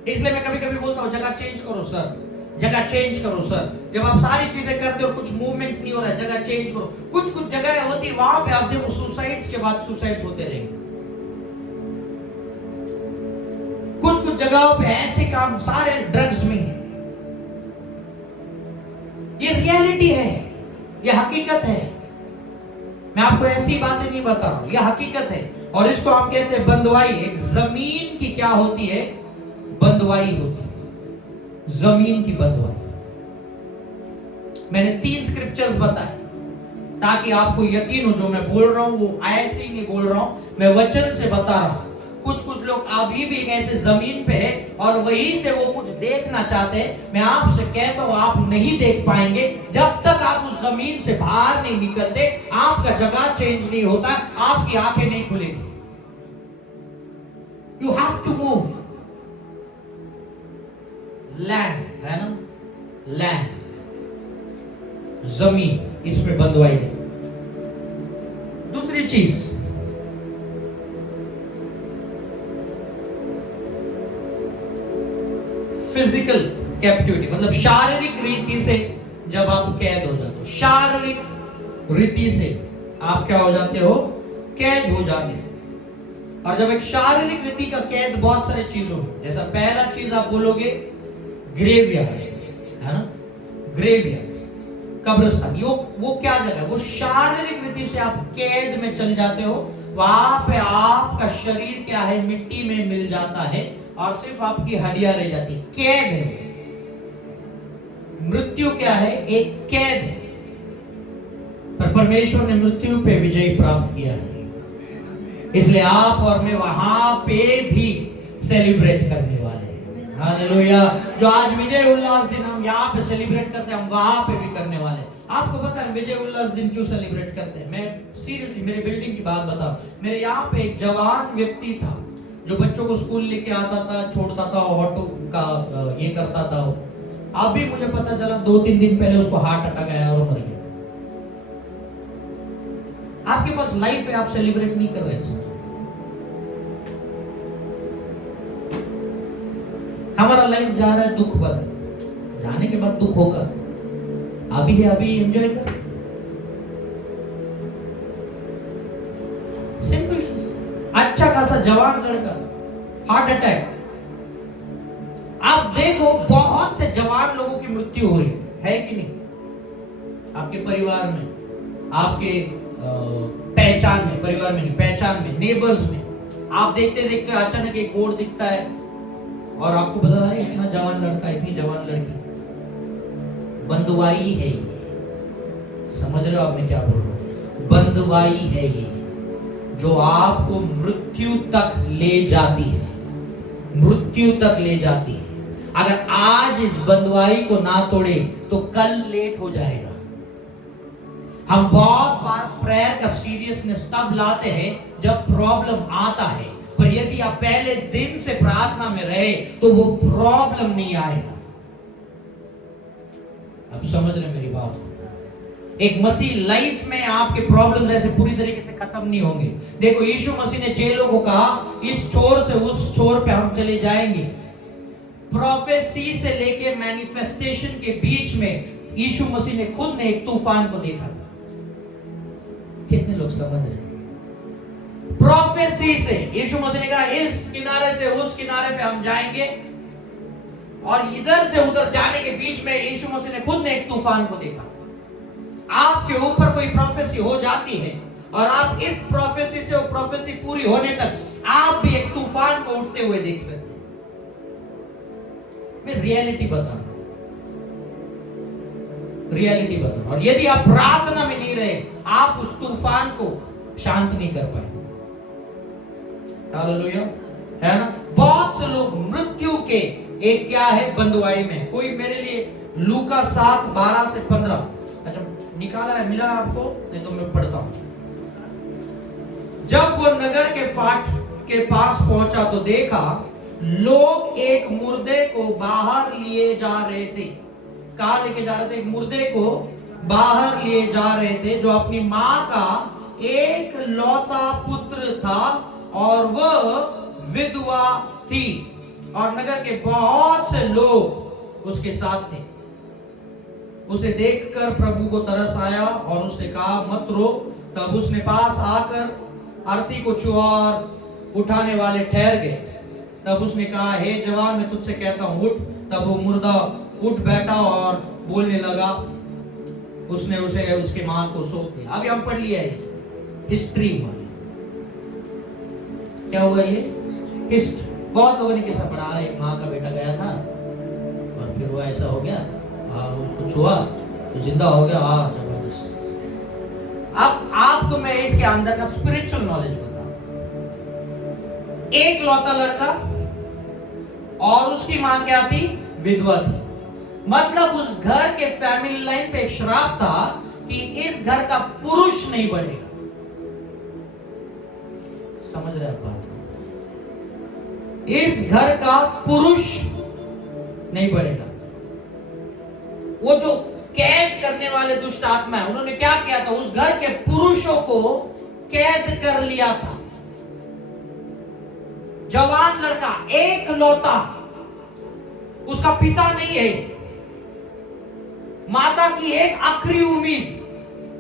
इसलिए मैं कभी कभी बोलता हूं जगह चेंज करो सर, जगह चेंज करो सर। जब आप सारी चीजें करते हो, कुछ मूवमेंट्स नहीं हो रहा है, जगह चेंज करो। कुछ जगह होती वहां पे आप देखो सुसाइड्स के बाद सुसाइड्स होते रहेंगे। कुछ जगहों पे ऐसे काम सारे ड्रग्स में है। ये रियलिटी है, ये हकीकत है। मैं आपको ऐसी बातें नहीं बता रहा हूं, ये हकीकत है। और इसको हम कहते हैं बंधुआई। एक जमीन की क्या होती है? बंधुआई होती है, जमीन की बंधुआई। मैंने 3 स्क्रिप्चर्स बताए ताकि आपको यकीन हो जो मैं बोल रहा हूं वो ऐसे ही नहीं बोल रहा हूं, मैं वचन से बता रहा हूं। कुछ लोग अभी भी एक ऐसे जमीन पे है और वहीं से वो कुछ देखना चाहते हैं। मैं आपसे कहता हूं आप नहीं देख पाएंगे जब तक आप उस जमीन से बाहर नहीं निकलते। आपका जगह चेंज नहीं होता, आपकी आंखें नहीं खुलेगी। You have to move. Land है ना, लैंड, जमीन, इसमें बंधुआई नहीं। दूसरी चीज, फिजिकल कैप्टिविटी, मतलब शारीरिक रीति से जब आप कैद हो जाते हो। शारीरिक रीति से आप क्या हो जाते हो? कैद हो जाते हो। और जब एक शारीरिक रीति का कैद बहुत सारे चीजों में, जैसा पहला चीज आप बोलोगे ग्रेवयार्ड, है ना, ग्रेवयार्ड, कब्रिस्तान। वो क्या जगह है? वो शारीरिक रीति से आप कैद में चल जाते हो। वहां पे आपका शरीर क्या है? मिट्टी में मिल जाता है और सिर्फ आपकी हड्डियां रह जाती। कैद है। मृत्यु क्या है? एक कैद है। पर परमेश्वर ने मृत्यु पे विजय प्राप्त किया है, इसलिए आप और मैं वहां पे भी सेलिब्रेट करने वाले हैं। हालेलुया। जो आज विजय उल्लास दिन हम यहाँ पे सेलिब्रेट करते हैं, हम वहां पे भी करने वाले हैं। आपको पता है विजय उल्लास दिन क्यों सेलिब्रेट करते हैं? मैं सीरियसली मेरी बिल्डिंग की बात बताऊं। मेरे यहाँ पे एक जवान व्यक्ति था जो बच्चों को स्कूल लेके आता था, छोड़ता था, ऑटो का ये करता था। अभी मुझे पता चला 2-3 दिन पहले उसको हार्ट अटैक आया और मर गया। आपके पास लाइफ है, आप सेलिब्रेट नहीं कर रहे। हमारा लाइफ जा रहा है दुख पर, जाने के बाद दुख होगा। अभी है, अभी एंजॉय कर। सिंपल चीज। अच्छा खासा जवान लड़का, हार्ट अटैक। आप देखो बहुत से जवान लोगों की मृत्यु हो रही है कि नहीं? आपके परिवार में, आपके पहचान में, परिवार में नहीं, पहचान में, नेबर्स में, आप देखते देखते अचानक एक बोर्ड दिखता है और आपको पता है इतना जवान लड़का, इतनी जवान लड़की। बंदवाई है ये, समझ रहे हो आप मैं क्या बोल रहा हूं? बंदवाई है ये, जो आपको मृत्यु तक ले जाती है, मृत्यु तक ले जाती है। अगर आज इस बंदवाई को ना तोड़े तो कल लेट हो जाएगा। हम बहुत बार प्रेयर का सीरियसनेस तब लाते हैं जब प्रॉब्लम आता है, पर यदि आप पहले दिन से प्रार्थना में रहे तो वो प्रॉब्लम नहीं आएगा। आप समझ रहे मेरी बात को? एक मसीह लाइफ में आपके प्रॉब्लम ऐसे पूरी तरीके से खत्म नहीं होंगे। देखो यीशु मसीह ने चेलों को कहा इस छोर से उस छोर पे हम चले जाएंगे। प्रोफेसी से लेके मैनिफेस्टेशन के बीच में यीशु मसीह ने खुद ने एक तूफान को देखा था। कितने लोग समझ रहे हैं? प्रोफेसी से यीशु मसीह ने कहा इस किनारे से उस किनारे पे हम जाएंगे, और इधर से उधर जाने के बीच में यीशु मसीह ने खुद ने एक तूफान को देखा। आपके ऊपर कोई प्रोफेसी हो जाती है और आप इस प्रोफेसी से वो प्रोफेसी पूरी होने तक आप भी एक तूफान को उठते हुए देख सकते हैं। मैं रियलिटी बता रहा हूं, रियलिटी बता रहा हूं। और यदि आप प्रार्थना में नहीं रहे, आप उस तूफान को शांत नहीं कर पाए। हालेलुया, है ना? बहुत से लोग मृत्यु के एक क्या है बंदवाई में। कोई मेरे लिए लूका 7:12 से 15, अच्छा निकाला है, मिला आपको? नहीं तो मैं पढ़ता हूं। जब वो नगर के फाटक के पास पहुंचा तो देखा लोग एक मुर्दे को बाहर लिए जा रहे थे। कहां लेके जा रहे थे? एक मुर्दे को बाहर लिए जा रहे थे, जो अपनी मां का एक लौता पुत्र था और वह विधवा थी, और नगर के बहुत से लोग उसके साथ थे। उसे देखकर प्रभु को तरस आया और उसने कहा मत रो। तब उसने पास आकर अर्थी को छुआ और उठाने वाले ठहर गए। तब उसने कहा हे जवान, मैं तुझसे कहता हूं उठ। तब वो मुर्दा उठ बैठा और बोलने लगा। उसने उसे उसके मां को सौंप दिया। अभी हम पढ़ लिया है इस हिस्ट्री में। क्या हुआ ये? हिस्ट्री। बहुत लोगों ने कैसा पढ़ा, एक मां का बेटा गया था और फिर वो ऐसा हो गया, उसको छुआ तो जिंदा हो गया। जबरदस्त। अब आपको मैं इसके अंदर का स्पिरिचुअल नॉलेज बताऊं। एक लौता लड़का और उसकी मां क्या थी? विधवा थी। मतलब उस घर के फैमिली लाइन पे एक श्राप था कि इस घर का पुरुष नहीं बढ़ेगा। समझ रहे आप बात? इस घर का पुरुष नहीं बढ़ेगा। वो जो कैद करने वाले दुष्ट आत्मा है, उन्होंने क्या किया था? उस घर के पुरुषों को कैद कर लिया था। जवान लड़का, एक लौता, उसका पिता नहीं है, माता की एक आखिरी उम्मीद,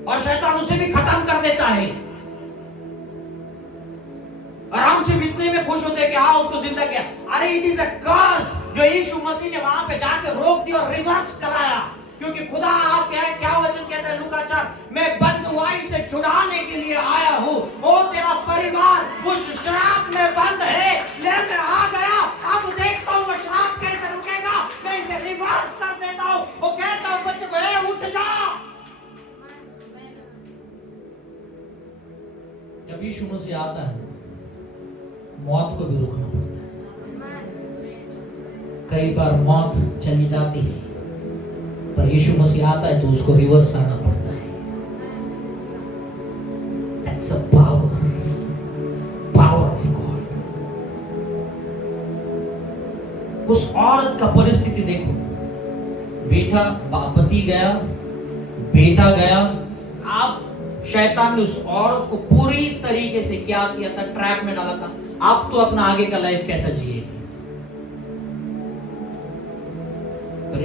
और शैतान उसे भी खत्म कर देता है। आराम से इतने में खुश होते हैं कि हाँ उसको जिंदा किया। अरे इट इज अ कर्स जो यीशु मसीह ने वहां पे जाके रोक दिया और रिवर्स कराया। क्योंकि खुदा आप क्या वचन कहता है लूका 4, मैं बंदवाई से छुड़ाने के लिए आया हूं। ओ तेरा परिवार उस श्राप में बंद है, ले मैं आ गया। अब देखता हूं वो श्राप कैसे रुकेगा। मैं इसे रिवर्स कर देता हूं। वो कहता हूं बच्चे उठ जा। जब यीशु मसीह आता है, मौत को भी रोकना पड़ता है। कई बार मौत चली जाती है, पर यीशु मसीह आता है तो उसको रिवर्स आना पड़ता है। That's a power of God। उस औरत का परिस्थिति देखो, बेटा पति गया, बेटा गया। आप शैतान ने उस औरत को पूरी तरीके से क्या किया था? ट्रैप में डाला था। आप तो अपना आगे का लाइफ कैसा जिएगी?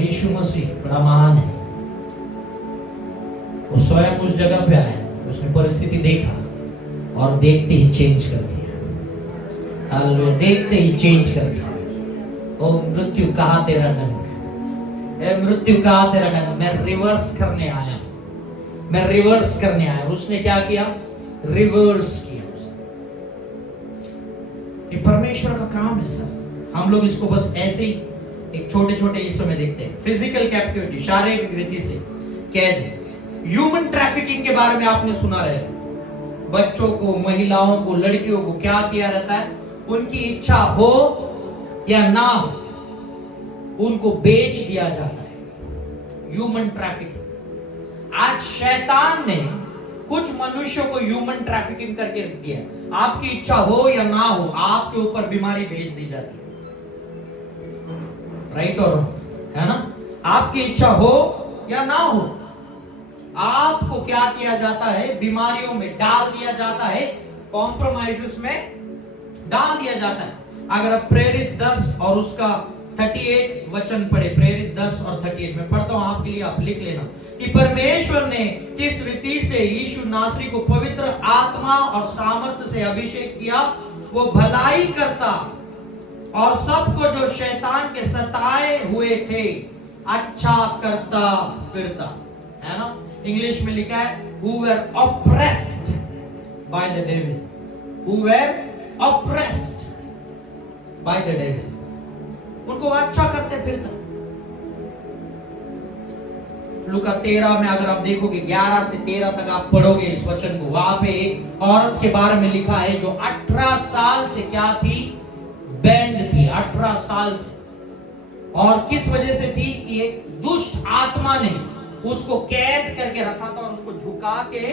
यीशु मसीह बड़ा महान है। वो स्वयं उस जगह पे आया, उसने परिस्थिति देखा और देखते ही चेंज कर दिया। हालेलुया, देखते ही चेंज कर दिया। ओ मृत्यु कहाँ तेरा डंक, ए मृत्यु कहाँ तेरा डंक, मैं रिवर्स करने आया, मैं रिवर्स करने आया। उसने क्या किया? रिवर्स किया उसने। ये परमेश्वर का काम है सर। हम लोग इसको बस ऐसे ही एक छोटे छोटे हिस्सों में देखते हैं। फिजिकल कैप्टिविटी, शारीरिक रीति से कैद। ह्यूमन ट्रैफिकिंग के बारे में आपने सुना रहेगा। बच्चों को, महिलाओं को, लड़कियों को क्या किया रहता है? उनकी इच्छा हो या ना हो, उनको बेच दिया जाता है। Human trafficking. आज शैतान ने कुछ मनुष्यों को ह्यूमन ट्रैफिकिंग करके रख दिया। आपकी इच्छा हो या ना हो, आपके ऊपर बीमारी भेज दी जाती है। राइट और है ना? आपकी इच्छा हो या ना हो, आपको क्या किया जाता है? बीमारियों में डाल दिया जाता है, कॉम्प्रोमाइजेस में डाल दिया जाता है। अगर आप प्रेरित 10 और उसका 38 वचन पढ़े, प्रेरित 10 और 38 में पढ़ता हूं आपके लिए, आप लिख लेना कि परमेश्वर ने किस रीति से यीशु नासरी को पवित्र आत्मा और सामर्थ्य से अभिषेक किया। वो भलाई करता और सबको जो शैतान के सताए हुए थे अच्छा करता फिरता, है ना? इंग्लिश में लिखा है who were oppressed by the devil, who were oppressed by the devil, उनको अच्छा करते फिरता। लूका 13 में अगर आप देखोगे 11 से 13 तक आप पढ़ोगे इस वचन को, वहां पे एक औरत के बारे में लिखा है जो 18 साल से क्या थी? बैंड थी, 18 साल से। और किस वजह से थी? कि एक दुष्ट आत्मा ने उसको कैद करके रखा था और उसको झुका के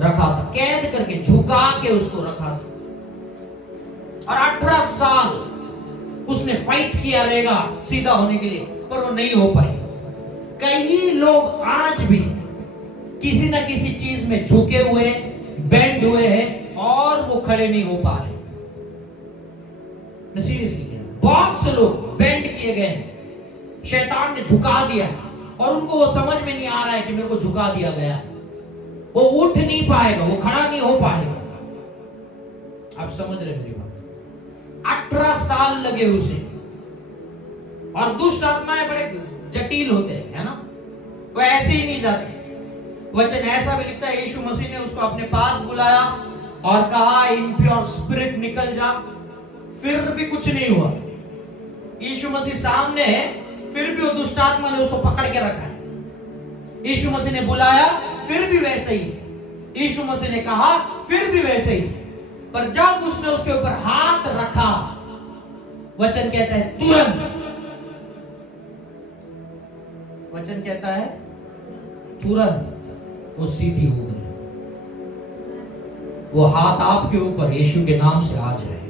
रखा था, कैद करके झुका के उसको रखा था। और 18 साल उसने फाइट किया रहेगा सीधा होने के लिए, पर वो नहीं हो पाई। कई लोग आज भी किसी ना किसी चीज में झुके हुए, बेंड हुए हैं और वो खड़े नहीं हो पा रहे। मैं सीरियसली कह रहा हूं, बहुत से लोग बेंड किए गए हैं, शैतान ने झुका दिया और उनको वो समझ में नहीं आ रहा है कि मेरे को झुका दिया गया है। वो उठ नहीं पाएगा, वो खड़ा नहीं हो पाएगा। आप समझ रहे मेरी बात? 18 साल लगे उसे। और दुष्ट आत्माएं बड़े जटिल होते हैं, है ना? वो ऐसे ही नहीं जाते। वचन ऐसा भी लिखता है, यीशु मसीह ने उसको अपने पास बुलाया और कहा इम्प्योर स्पिरिट निकल जा। फिर भी कुछ नहीं हुआ। यीशु मसीह सामने है, फिर भी वो दुष्ट आत्मा ने उसको पकड़ के रखा है। यीशु मसीह ने बुलाया, फिर भी वैसे ही। यीशु मसीह ने कहा, फिर भी वैसे ही। पर जब उसने उसके ऊपर हाथ रखा, वचन कहता है तुरंत, वचन कहता है तुरंत वो सीधी हो गई। वो हाथ आपके ऊपर यीशु के नाम से आ जाए।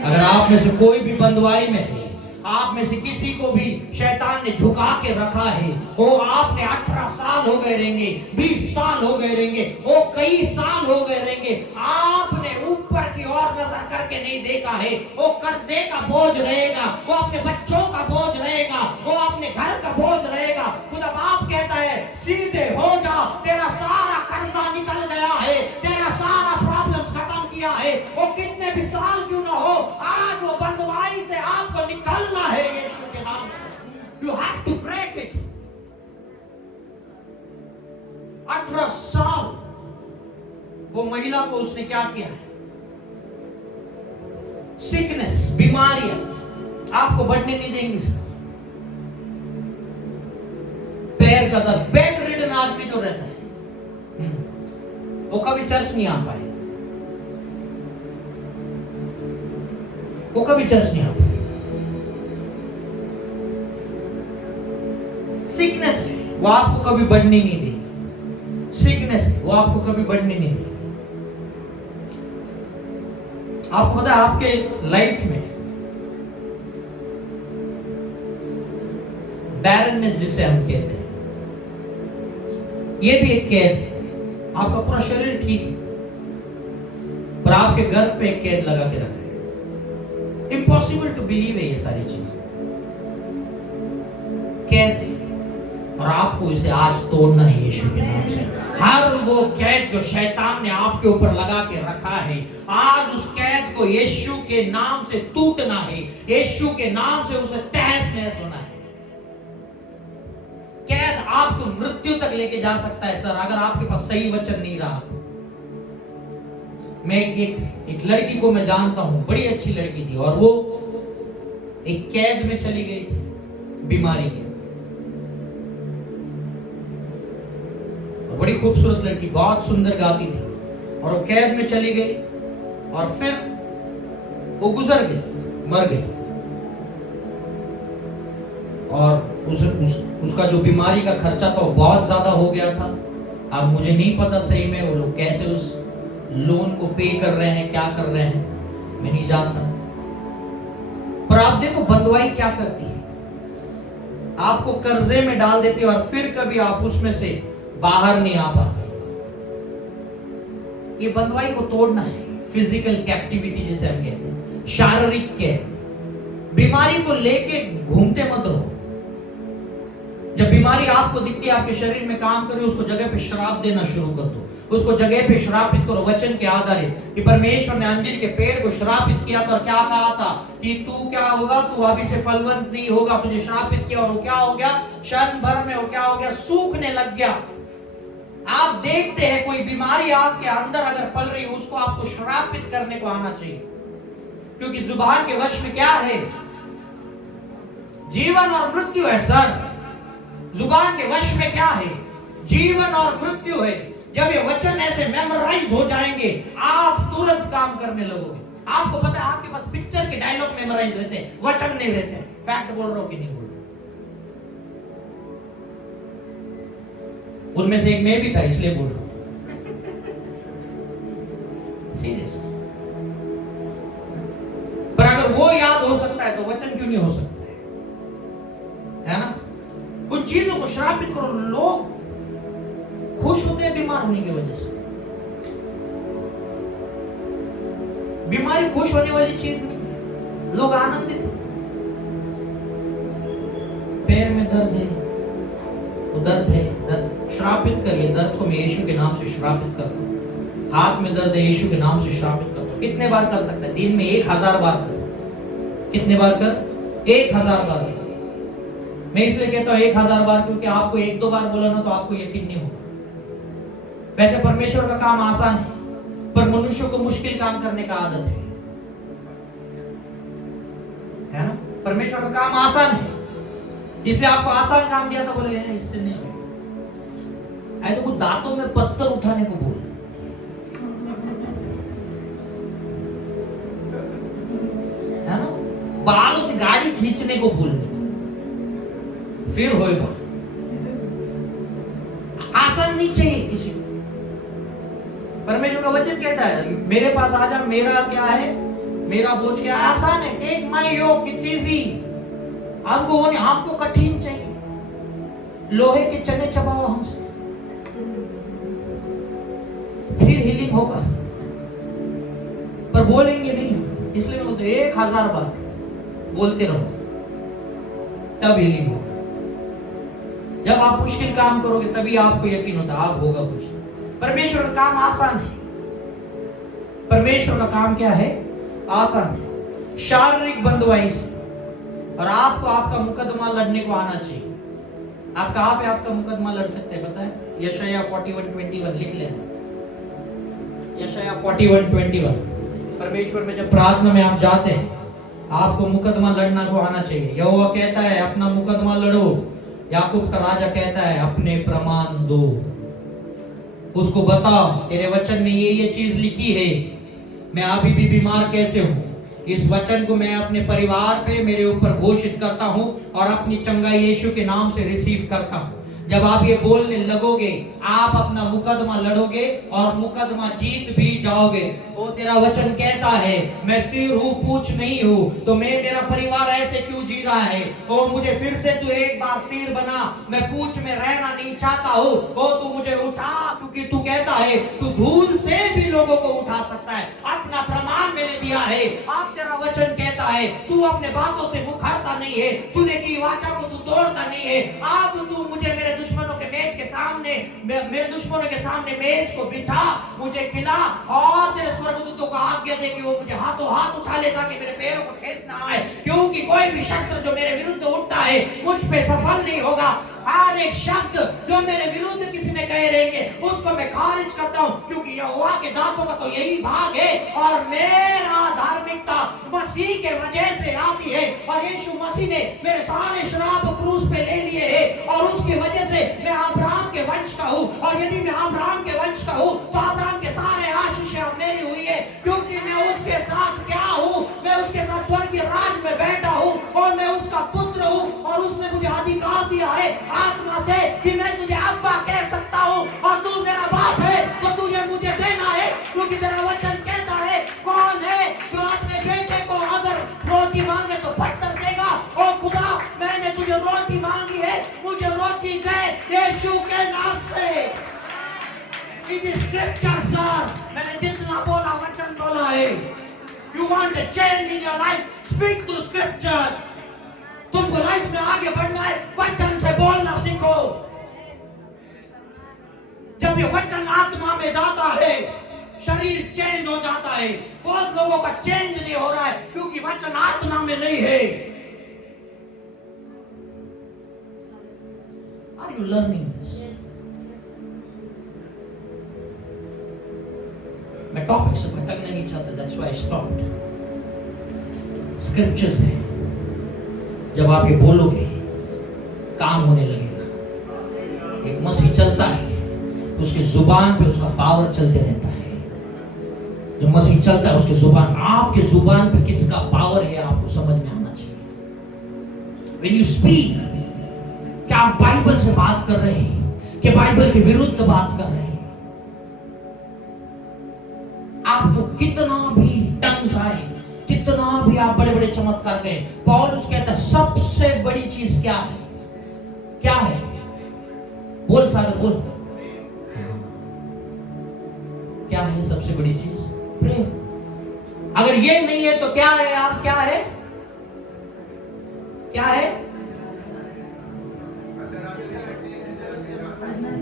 अगर आप में से कोई भी बंधुआई में है, आप में से किसी को भी शैतान ने झुका के रखा है, वो आपने 18 साल हो गए रहेंगे, 20 साल हो गए रहेंगे, वो कई साल हो गए रहेंगे, आपने ऊपर की ओर नजर करके नहीं देखा है। वो कर्जे का बोझ रहेगा, वो अपने बच्चों का बोझ रहेगा, वो अपने घर का बोझ रहेगा। खुदा बाप कहता है सीधे हो जा, तेरा सारा कर्जा निकल गया है, तेरा सारा प्रॉब्लम्स खत्म किया है। वो कितने भी साल क्यों ना हो, आज वो बंधुआई से आपको निकलना है यीशु के नाम से। You have to break it. 18 साल वो महिला को उसने क्या किया है? सिकनेस, बीमारियां आपको बढ़ने नहीं देंगी। पैर का दर्द, बेड रिडन आदमी जो रहता है, वो कभी चर्च नहीं आ पाए, वो कभी चर्च नहीं आ पाए। सिकनेस है, वो आपको कभी बढ़ने नहीं देगी। सिकनेस है, वो आपको कभी बढ़ने नहीं देगी। आपको पता है आपके लाइफ में बैरननेस जिसे हम कहते हैं, ये भी एक कैद है। आपका पूरा शरीर ठीक है, पर आपके गर्भ पे एक कैद लगा के रखा है। इम्पॉसिबल टू बिलीव है ये सारी चीज, कैद है। और आपको इसे आज तोड़ना है यीशु के नाम से। हर वो कैद जो शैतान ने आपके ऊपर लगा के रखा है, आज उस कैद को यीशु के नाम से टूटना है, यीशु के नाम से उसे तहस नहस होना है। कैद आपको मृत्यु तक लेके जा सकता है सर, अगर आपके पास सही वचन नहीं रहा तो। मैं एक लड़की को मैं जानता हूं, बड़ी अच्छी लड़की थी, और वो एक कैद में चली गई थी बीमारी की। और बड़ी खूबसूरत लड़की, बहुत सुंदर गाती थी, और वो कैद में चली गई और फिर वो गुजर गई, मर गई। और उसका जो बीमारी का खर्चा था वो बहुत ज्यादा हो गया था। अब मुझे नहीं पता सही में वो लोग कैसे उस लोन को पे कर रहे हैं, क्या कर रहे हैं, मैं नहीं जानता। पर आप देखो बंदवाई क्या करती है, आपको कर्जे में डाल देती है और फिर कभी आप उसमें से बाहर नहीं आ पाते। ये बंदवाई को तोड़ना है, फिजिकल कैप्टिविटी जिसे हम कहते हैं, शारीरिक कैद। बीमारी को लेके घूमते मत रहो। जब बीमारी आपको दिखती है, आपके शरीर में काम कर रही है, उसको जगह पे श्राप देना शुरू कर दो, उसको जगह पे श्रापित करो वचन के आधारित। कि परमेश्वर ने अंजीर के पेड़ को श्रापित किया था और क्या कहा था कि तू क्या होगा, तू अभी से फलवंत नहीं होगा, तुझे श्रापित किया, और वो क्या हो गया, क्षण भर में वो क्या हो गया, सूखने लग गया। आप देखते हैं कोई बीमारी आपके अंदर अगर पल रही है, उसको आपको श्रापित करने को आना चाहिए, क्योंकि जुबान के वश में क्या है, जीवन और मृत्यु है सर। जुबान के वश में क्या है, जीवन और मृत्यु है। जब ये वचन ऐसे मेमोराइज हो जाएंगे, आप तुरंत काम करने लगोगे। आपको पता है आपके पास पिक्चर के डायलॉग मेमोराइज रहते हैं, वचन नहीं रहते हैं। फैक्ट बोल रहा हूं कि नहीं बोल रहा? उनमें से एक मैं भी था, इसलिए बोल रहा हूं। सीरियस। पर अगर वो याद हो सकता है तो वचन क्यों नहीं हो सकता है ना? उन चीजों को श्रापित करो। लोग खुश होते हैं बीमार होने की वजह से। बीमारी खुश होने वाली चीज नहीं है, लोग आनंदित हैं। पैर में दर्द है, तो दर्द है, दर्द श्रापित करिए। दर्द को मैं यीशु के नाम से श्रापित करता हूं। हाथ में दर्द है, यीशु के नाम से श्रापित करता हूं। कितने बार कर सकता है? दिन में 1000 बार कर। कितने बार कर? 1000 बार कर। मैं इसलिए कहता हूं 1000 बार, क्योंकि आपको 1-2 बार बोला ना तो आपको यकीन नहीं होगा। वैसे परमेश्वर का काम आसान है, पर मनुष्य को मुश्किल काम करने का आदत है ना? परमेश्वर का काम आसान है, इसलिए आपको आसान काम दिया था, बोले इससे नहीं होगा। ऐसे कुछ दांतों में पत्थर उठाने को बोल, है ना? बालों से गाड़ी खींचने को बोलने, फिर होएगा। आसान नहीं चाहिए किसी को। परमेश्वर का वचन कहता है मेरे पास आ जा, मेरा क्या है, मेरा बोझ क्या है, आसान है। Take my yoke, it's easy. हमको कठिन चाहिए, लोहे के चने चबाओ हमसे, फिर हीलिंग होगा। पर बोलेंगे नहीं, इसलिए मैं बोलते 1000 बार बोलते रहो, तब हीलिंग होगा। जब आप मुश्किल काम करोगे तभी आपको यकीन होता है आप होगा कुछ। परमेश्वर का काम आसान है। परमेश्वर का काम क्या है? आसान है। शारीरिक बंदवाई से, और आपको आपका मुकदमा लड़ने को आना चाहिए। आप कहां पे आपका मुकदमा लड़ सकते हैं पता है? यशायाह 41:21 लिख लेना। यशायाह 41:21। परमेश्वर में जब प्रार्थना में आप जाते हैं, आपको मुकदमा लड़ना को आना चाहिए। यहोवा कहता है अपना मुकदमा लड़ो। याकूब का राजा कहता है अपने प्रमाण दो, उसको बताओ तेरे वचन में ये चीज लिखी है, मैं अभी भी बीमार कैसे हूं। इस वचन को मैं अपने परिवार पे मेरे ऊपर घोषित करता हूं और अपनी चंगाई यीशु के नाम से रिसीव करता हूं। जब आप ये बोलने लगोगे, आप अपना मुकदमा लड़ोगे और मुकदमा जीत भी जाओगे। वो तेरा वचन कहता है मैं सिर हूं, पूछ नहीं हूं, तो मेरा परिवार ऐसे क्यों जी रहा है? ओ मुझे फिर से तू एक बार सिर बना, मैं पूछ में रहना नहीं चाहता हूं। ओ तू मुझे उठा, क्योंकि तू कहता है तू धूल से भी लोगों को उठा सकता है। अपना प्रमाण मैंने दिया है। आप तेरा वचन कहता है तू अपने बातों से मुखरता नहीं है, तूने की वाचा को तू तोड़ता नहीं है। अब तू मुझे मेरे दुश्मनों के मेज के सामने, मेरे दुश्मनों के सामने मेज को बिछा, मुझे खिला और तेरे स्वर्गदूतों को आज्ञा दे कि वो मुझे हाथों हाथ उठा ले ताकि मेरे पैरों को ठेस ना आए, क्योंकि कोई भी शस्त्र जो मेरे विरुद्ध उठता है मुझ पे सफल नहीं होगा। हर एक शब्द जो मेरे विरुद्ध किसी ने कहे रहेंगे उसको मैं खारिज करता हूं, क्योंकि यहोवा के दासों का तो यही भाग है और मेरा धार्मिकता मसीह के वजह से आती है। और यीशु मसीह ने मेरे सारे श्राप क्रूस पे ले लिए हैं और उसकी वजह से मैं अब्राहम के वंश का हूं। और यदि मैं अब्राहम के वंश का हूं तो अब्राहम के सारे आशीषें अब मेरी हुई है, क्योंकि मैं उसके साथ क्या हूं, मैं उसके साथ स्वर्ग के राज में बैठा हूं और मैं उसका पुत्र हूं। और उसने मुझे अधिकार दिया है आत्मा से कि मैं तुझे अब्बा कह सकता हूं और तू मेरा बाप है, तो तुझे मुझे देना है, क्योंकि तेरा वचन कहता है कौन है जो अपने बेटे को अगर रोटी मांगे तो पत्थर देगा। और खुदा मैंने तुझे रोटी मांगी है, मुझे रोटी दे यीशु के नाम से। It is scripture sir, मैंने जितना बोला वचन बोला है। You want a change in your life, speak through scripture। तुमको लाइफ में आगे बढ़ना है, वचन से बोलना सीखो। जब ये वचन आत्मा में जाता है शरीर चेंज हो जाता है। बहुत लोगों का चेंज नहीं हो रहा है क्योंकि वचन आत्मा में नहीं है। Are you learning this? मैं टॉपिक से भटकने नहीं चाहता, that's why I stopped। Scriptures है, जब आप ये बोलोगे काम होने लगेगा। एक मसीह चलता है उसकी जुबान पे उसका पावर चलते रहता है। जो मसीह चलता है उसकी जुबान, आपके जुबान पे किसका पावर है आपको समझ में आना चाहिए। When you speak, क्या आप बाइबल से बात कर रहे हैं कि बाइबल के विरुद्ध बात कर रहे हैं? आपको कितना भी टंग्स आए, कितना भी आप बड़े बड़े चमत्कार करें, पौलुस कहता सबसे बड़ी चीज क्या है? क्या है? बोल सागर बोल, क्या है सबसे बड़ी चीज? प्रेम। अगर ये नहीं है तो क्या है? आप क्या है? क्या है?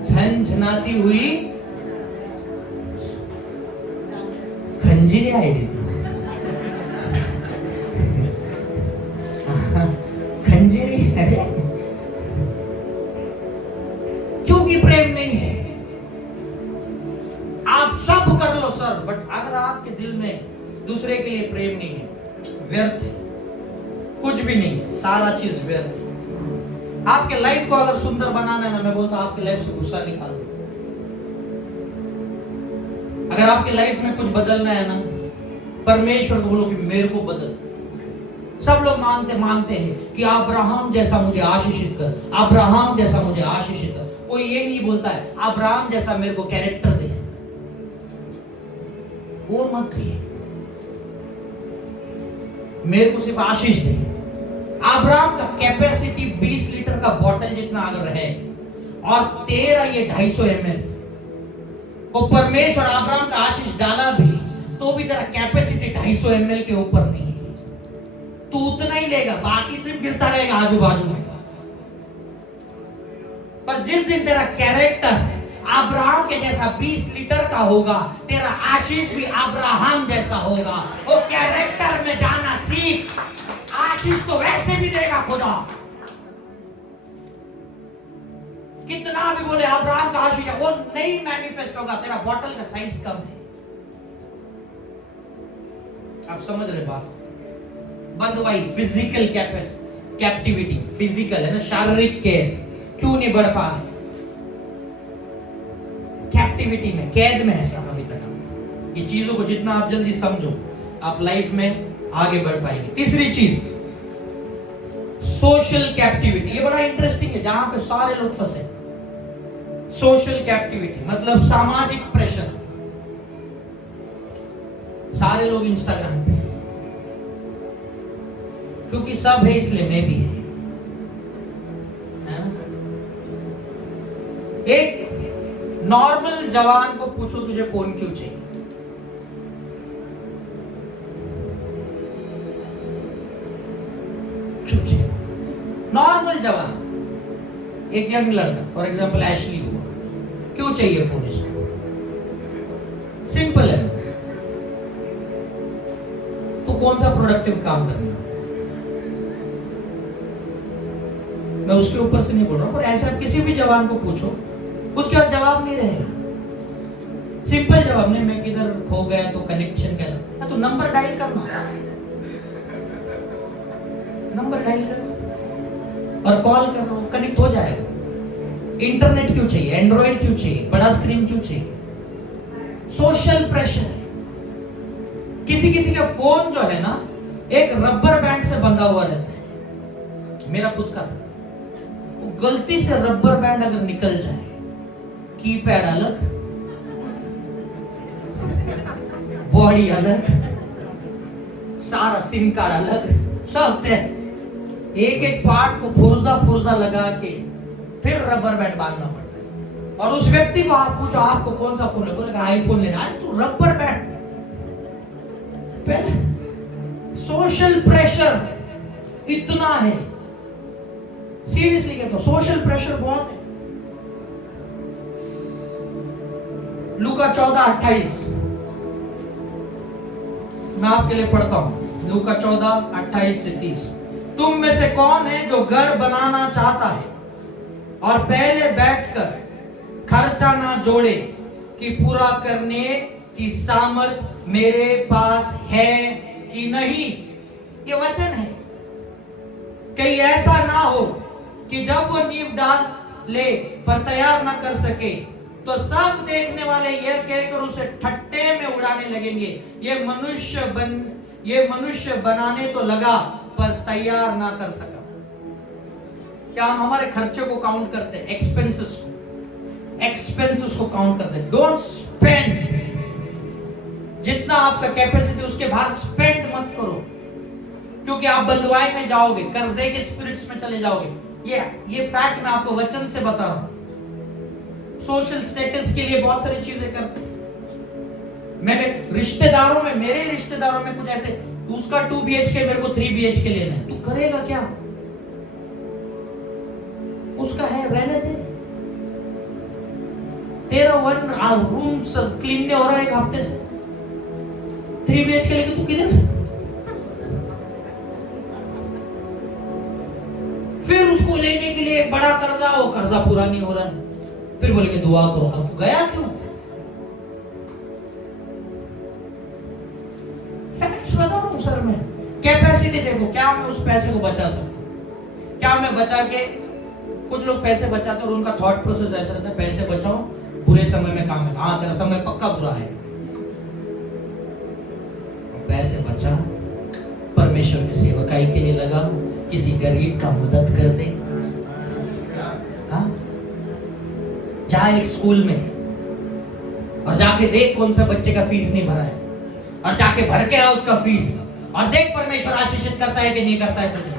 झनझनाती हुई खंजीरें आई रहती, खंजीरी है क्योंकि प्रेम नहीं है। आप सब कर लो सर, बट अगर आपके दिल में दूसरे के लिए प्रेम नहीं है, व्यर्थ है, कुछ भी नहीं है, सारा चीज व्यर्थ है। आपके लाइफ को अगर सुंदर बनाना है ना, मैं बोलता हूं आपकी लाइफ से गुस्सा निकाल दो। अगर आपकी लाइफ में कुछ बदलना है ना, परमेश्वर को बोलो कि मेरे को बदल। सब लोग मांगते हैं कि अब्राहम जैसा मुझे आशीषित कर, अब्राहम जैसा मुझे आशीषित कर। कोई ये नहीं बोलता है अब्राहम जैसा मेरे को कैरेक्टर दे, वो मत दे, मेरे को सिर्फ आशीष दे। अब्राहम का कैपेसिटी 20 लीटर का बोतल जितना अगर है और तेरा ये 250 ml, वो परमेश्वर अब्राहम का आशीष डाला भी तो भी तेरा कैपेसिटी 250 ml के ऊपर नहीं है। तू उतना ही लेगा, बाकी सिर्फ गिरता रहेगा आजू बाजू में। पर जिस दिन तेरा कैरेक्टर अब्राहम के जैसा 20 लीटर का होगा, तेरा आशीष भी अब्राहम जैसा होगा। वो कैरेक्टर में जाना सीख, आशीष तो वैसे भी देगा खुदा। कितना भी बोले अब्राहम का आशीष है, वो नहीं मैनिफेस्ट होगा, तेरा बॉटल का साइज कम है। आप समझ रहे बात? बंधुआई, फिजिकल कैप्टिविटी, फिजिकल है ना, शारीरिक केयर क्यों नहीं बढ़ पा रहे? कैप्टिविटी में, कैद में है सब अभी तक। ये चीजों को जितना आप जल्दी समझो, आप लाइफ में आगे बढ़ पाएंगे। तीसरी चीज, सोशल कैप्टिविटी। ये बड़ा इंटरेस्टिंग है, जहां पे सारे लोग फंसे। सोशल कैप्टिविटी मतलब सामाजिक प्रेशर। सारे लोग इंस्टाग्राम पे, क्योंकि सब है इसलिए मैं भी है ना? एक नॉर्मल जवान को पूछो तुझे फोन क्यों चाहिए? क्यों चाहिए? नॉर्मल जवान, एक यंग लड़का, फॉर एग्जांपल एशली हुआ, क्यों चाहिए फोन इसको? सिंपल है। तो कौन सा प्रोडक्टिव काम करना? मैं उसके ऊपर से नहीं बोल रहा, पर ऐसा किसी भी जवान को पूछो, उसके बाद जवाब नहीं रहेगा। सिंपल जवाब नहीं, मैं किधर खो गया तो कनेक्शन क्या, तो नंबर डायल करना, नंबर डायल करो और कॉल करो, कनेक्ट हो जाएगा। इंटरनेट क्यों चाहिए? एंड्रॉइड क्यों चाहिए? बड़ा स्क्रीन क्यों चाहिए? Social pressure. किसी किसी का फोन जो है ना, एक रबर बैंड से बंधा हुआ रहता है। मेरा खुद का था, वो गलती से रबर बैंड अगर निकल जाए, कीपैड अलग, बॉडी अलग, सारा सिम कार्ड अलग, सब एक एक पार्ट को पुर्जा लगा के फिर रबर बैंड बांधना पड़ता है। और उस व्यक्ति को आप पूछो आपको कौन सा फोन है, बोलेगा आईफोन लेना। अरे तू रबर बैंड। सोशल प्रेशर इतना है, सीरियसली कहता हूं, सोशल प्रेशर बहुत है। लूका 14:28 मैं आपके लिए पढ़ता हूं। लूका 14:28 से 30। तुम में से कौन है जो घर बनाना चाहता है और पहले बैठकर खर्चा ना जोड़े कि पूरा करने की सामर्थ मेरे पास है कि नहीं? ये वचन है। कहीं ऐसा ना हो कि जब वो नींव डाल ले पर तैयार ना कर सके तो सब देखने वाले यह कहकर उसे ठट्टे में उड़ाने लगेंगे, ये मनुष्य बनाने तो लगा पर तैयार ना कर सका। क्या हम हमारे खर्चे को काउंट करते हैं? एक्सपेंसेस को काउंट करते हैं। डोंट स्पेंड, जितना आपका कैपेसिटी उसके बाहर स्पेंड मत करो, क्योंकि आप बंधुआई में जाओगे, कर्जे के स्पिरिट्स में चले जाओगे। ये फैक्ट मैं आपको वचन से बता रहा हूं। सोशल स्टेटस के लिए बहुत सारी चीजें करते हैं। मैंने मेरे रिश्तेदारों में कुछ ऐसे, उसका 2 BHK मेरे को 3 BHK लेना है, तू करेगा क्या? उसका है, रहने दे। तेरा 1 रूम क्लीन नहीं हो रहा है 1 हफ्ते से, 3 BHK लेके तू किधर? फिर उसको लेने के लिए एक बड़ा कर्जा हो, कर्जा पूरा नहीं हो रहा है, फिर बोले कि दुआ करो। अब गया क्यों? फैक्ट्स बता रहा हूं सर। मैं कैपेसिटी देखो, क्या मैं उस पैसे को बचा सकता हूं? क्या मैं बचा के, कुछ लोग पैसे बचाते और उनका थॉट प्रोसेस ऐसा रहता है, पैसे बचाओ बुरे समय में काम है। हाँ, तेरा समय पक्का बुरा है, पैसे बचा, परमेश्वर की सेवकाई के लिए लगा, किसी गरीब का मदद कर दे। हाँ, जा एक स्कूल में और जाके देख कौन सा बच्चे का फीस नहीं भरा है, और जाके भर के आ उसका फीस, और देख परमेश्वर आशीषित करता है कि नहीं करता है तुझे।